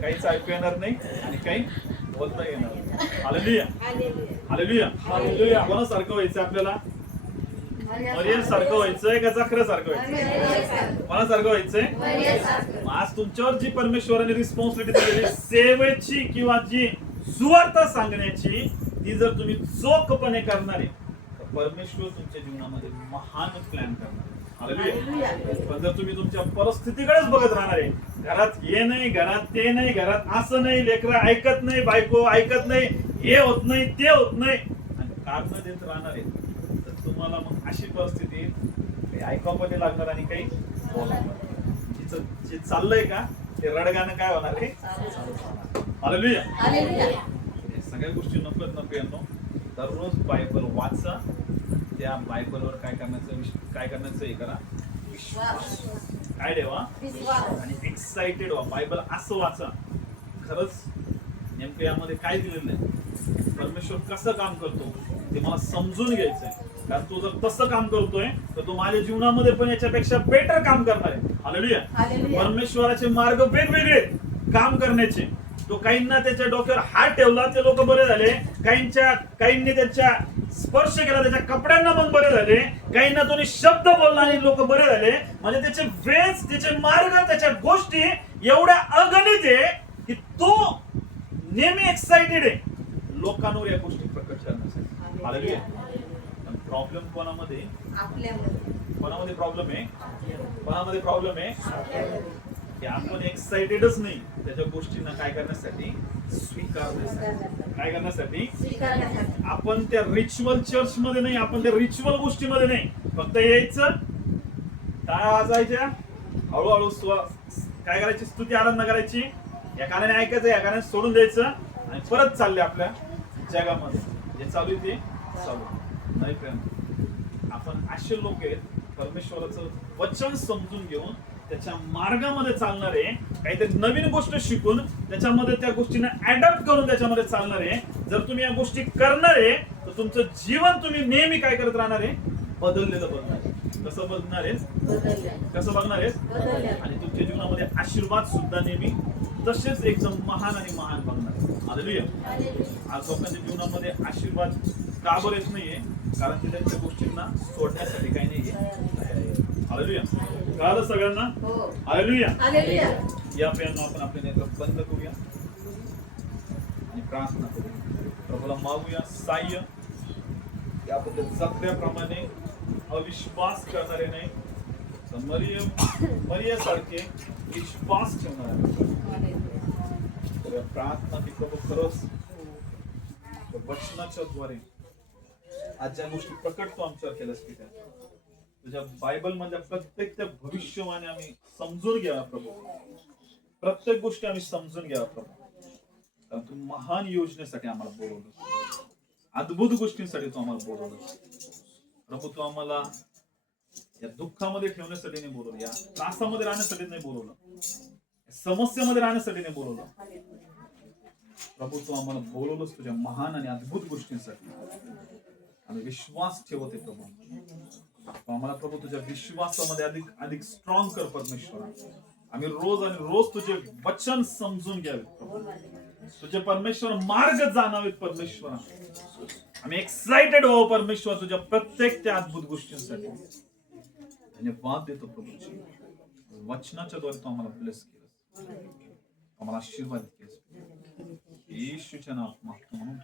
काहीच ऐकू येणार नाही आणि काही बोलता येणार नाही. Hallelujah, hallelujah, hallelujah. कोणासारखं व्हायचं आपल्याला, मरियम सारखं व्हायचंय का चक्रासारखं व्हायचंय, कोणासारखं व्हायचंय. आज तुमच्यावर जी परमेश्वराने रिस्पॉन्सिबिलिटी दिलेली सेवेची किंवा जी सुवार्ता सांगण्याची, ती जर तुम्ही चोखपणे करणारे तर परमेश्वर तुमच्या जीवनामध्ये महान प्लॅन करणार. हालेलुया. पण जर तुम्ही तुमच्या परिस्थितीकडेच बघत राहणार आहे, घरात हे नाही, घरात ते नाही, घरात असं नाही, लेकरं ऐकत नाही, बायको ऐकत नाही, हे होत नाही, ते होत नाही, आणि कारण देत राहणार आहे, तर तुम्हाला मग अशी परिस्थिती काही ऐकावं पण नाही लागणार आणि काही बोलावं. जिचं जे चाललंय का ते रडगाणं काय होणार आहे, हालेलुया. हे सगळ्या गोष्टी नको यांनो. दररोज बायबल वाचा, त्या बायबलवर काय करण्याचं हे करा, विश्वास काय ठेवा आणि एक्साइटेड व्हा. बायबल असं वाचा, खरंच नेमकं यामध्ये काय दिलेलं आहे, परमेश्वर कसं काम करतो ते मला समजून घ्यायचंय. कारण तो जर तसं काम करतोय तर तो माझ्या जीवनामध्ये पण याच्यापेक्षा बेटर काम करणार आहे. हालेलुया. परमेश्वराचे मार्ग वेगवेगळे काम करण्याचे. तो काहींना त्याच्या डोक्यावर हात ठेवला, ते लोक बरे झाले. काहींनी त्याच्या स्पर्श केला, त्याच्या कपड्यांना पण बरे झाले. काहींना तो शब्द बोलला आणि लोक बरे झाले. म्हणजे त्याचे वेज, त्याचे मार्ग, त्याच्या गोष्टी एवढ्या अगणित आहे की तो नेहमी एक्साइटेड आहे लोकांवर या गोष्टी प्रकट करण्यासाठी. हालेलुया. प्रॉब्लेम कोणामध्ये, कोणामध्ये प्रॉब्लेम आहे, कोणामध्ये प्रॉब्लेम आहे की आपण एक्साइटेडच नाही त्याच्या गोष्टींना काय करण्यासाठी, स्वीकारण्यासाठी. काय करण्यासाठी, आपण त्या रिच्युअल चर्च मध्ये नाही, आपण त्या रिच्युअल गोष्टीमध्ये नाही, फक्त यायचं, टाळ्या वाजायच्या, हळूहळू काय करायची, स्तुती आराधना करायची, या कानाने ऐकायचं, या कानाने सोडून द्यायचं आणि परत चालले आपल्या जगामध्ये जे चालू आहे ते चालू. नाही प्रेम, आपण असे लोक आहेत परमेश्वराचं वचन समजून घेऊन त्याच्या मार्गामध्ये चालणारे, काहीतरी नवीन गोष्ट शिकून त्याच्यामध्ये त्या गोष्टींना अडॉप्ट करून त्याच्यामध्ये चालणारे. जर तुम्ही या गोष्टी करणारे तर तुमचं जीवन तुम्ही नेहमी काय करत राहणार आहे, बदललेलं बघणार आहे. कसं बघणार आहे, कसं बघणार आहे, आणि तुमच्या जीवनामध्ये आशीर्वाद सुद्धा नेहमी तसेच एकदम महान आणि महान बघणार आहे. हालेलुया. आज लोकांच्या जीवनामध्ये आशीर्वाद का बरं येत नाहीये, कारण ते त्यांच्या गोष्टींना सोडण्यासाठी काही नाहीये. हालेलुया. कळालं सगळ्यांना? हालेलुया. या प्रियांनो, आपण आपले नेत्र बंद करूया आणि प्रार्थना करूया. प्रभूला मागूया सहाय्य, याबद्दल जखऱ्याप्रमाणे अविश्वास करणारे नाही, तर मरियमसारखे विश्वास ठेवणारे. प्रार्थना की प्रभू खरंच वचनाच्या द्वारे आज ज्या गोष्टी प्रकटतो आमच्यावर केल्यास की त्या तुझ्या बायबल मधल्या प्रत्येक त्या भविष्यवाणी आम्ही समजून घ्यावा प्रभू. प्रत्येक गोष्टी आम्ही समजून घ्यावा प्रभू, कारण तू महान योजनेसाठी आम्हाला बोलवलं, अद्भुत गोष्टींसाठी तू आम्हाला बोलवलं प्रभू. तू आम्हाला या दुःखामध्ये ठेवण्यासाठी नाही बोलवलं, या त्रासामध्ये राहण्यासाठी नाही बोलवलं, समस्येमध्ये राहण्यासाठी नाही बोलवलं प्रभू. तू आम्हाला बोलवलंस तुझ्या महान आणि अद्भुत गोष्टींसाठी. आम्ही विश्वास ठेवते प्रभू. आम्हाला प्रभू तुझ्या विश्वासामध्ये अधिक अधिक स्ट्रॉंग कर परमेश्वरा. आम्ही रोज आणि रोज तुझे वचन समजून घ्यावे प्रभू, तुझे परमेश्वर मार्ग जाणावेत परमेश्वरा. आम्ही एक्साइटेड हो परमेश्वर तुझ्या प्रत्येक त्या अद्भुत गोष्टींसाठी धन्यवाद देतो प्रभूची. वचनाच्या द्वारे तू आम्हाला ब्लेस केलं, आम्हाला आशीर्वाद केलं. येशूच्या नावात मागतो म्हणून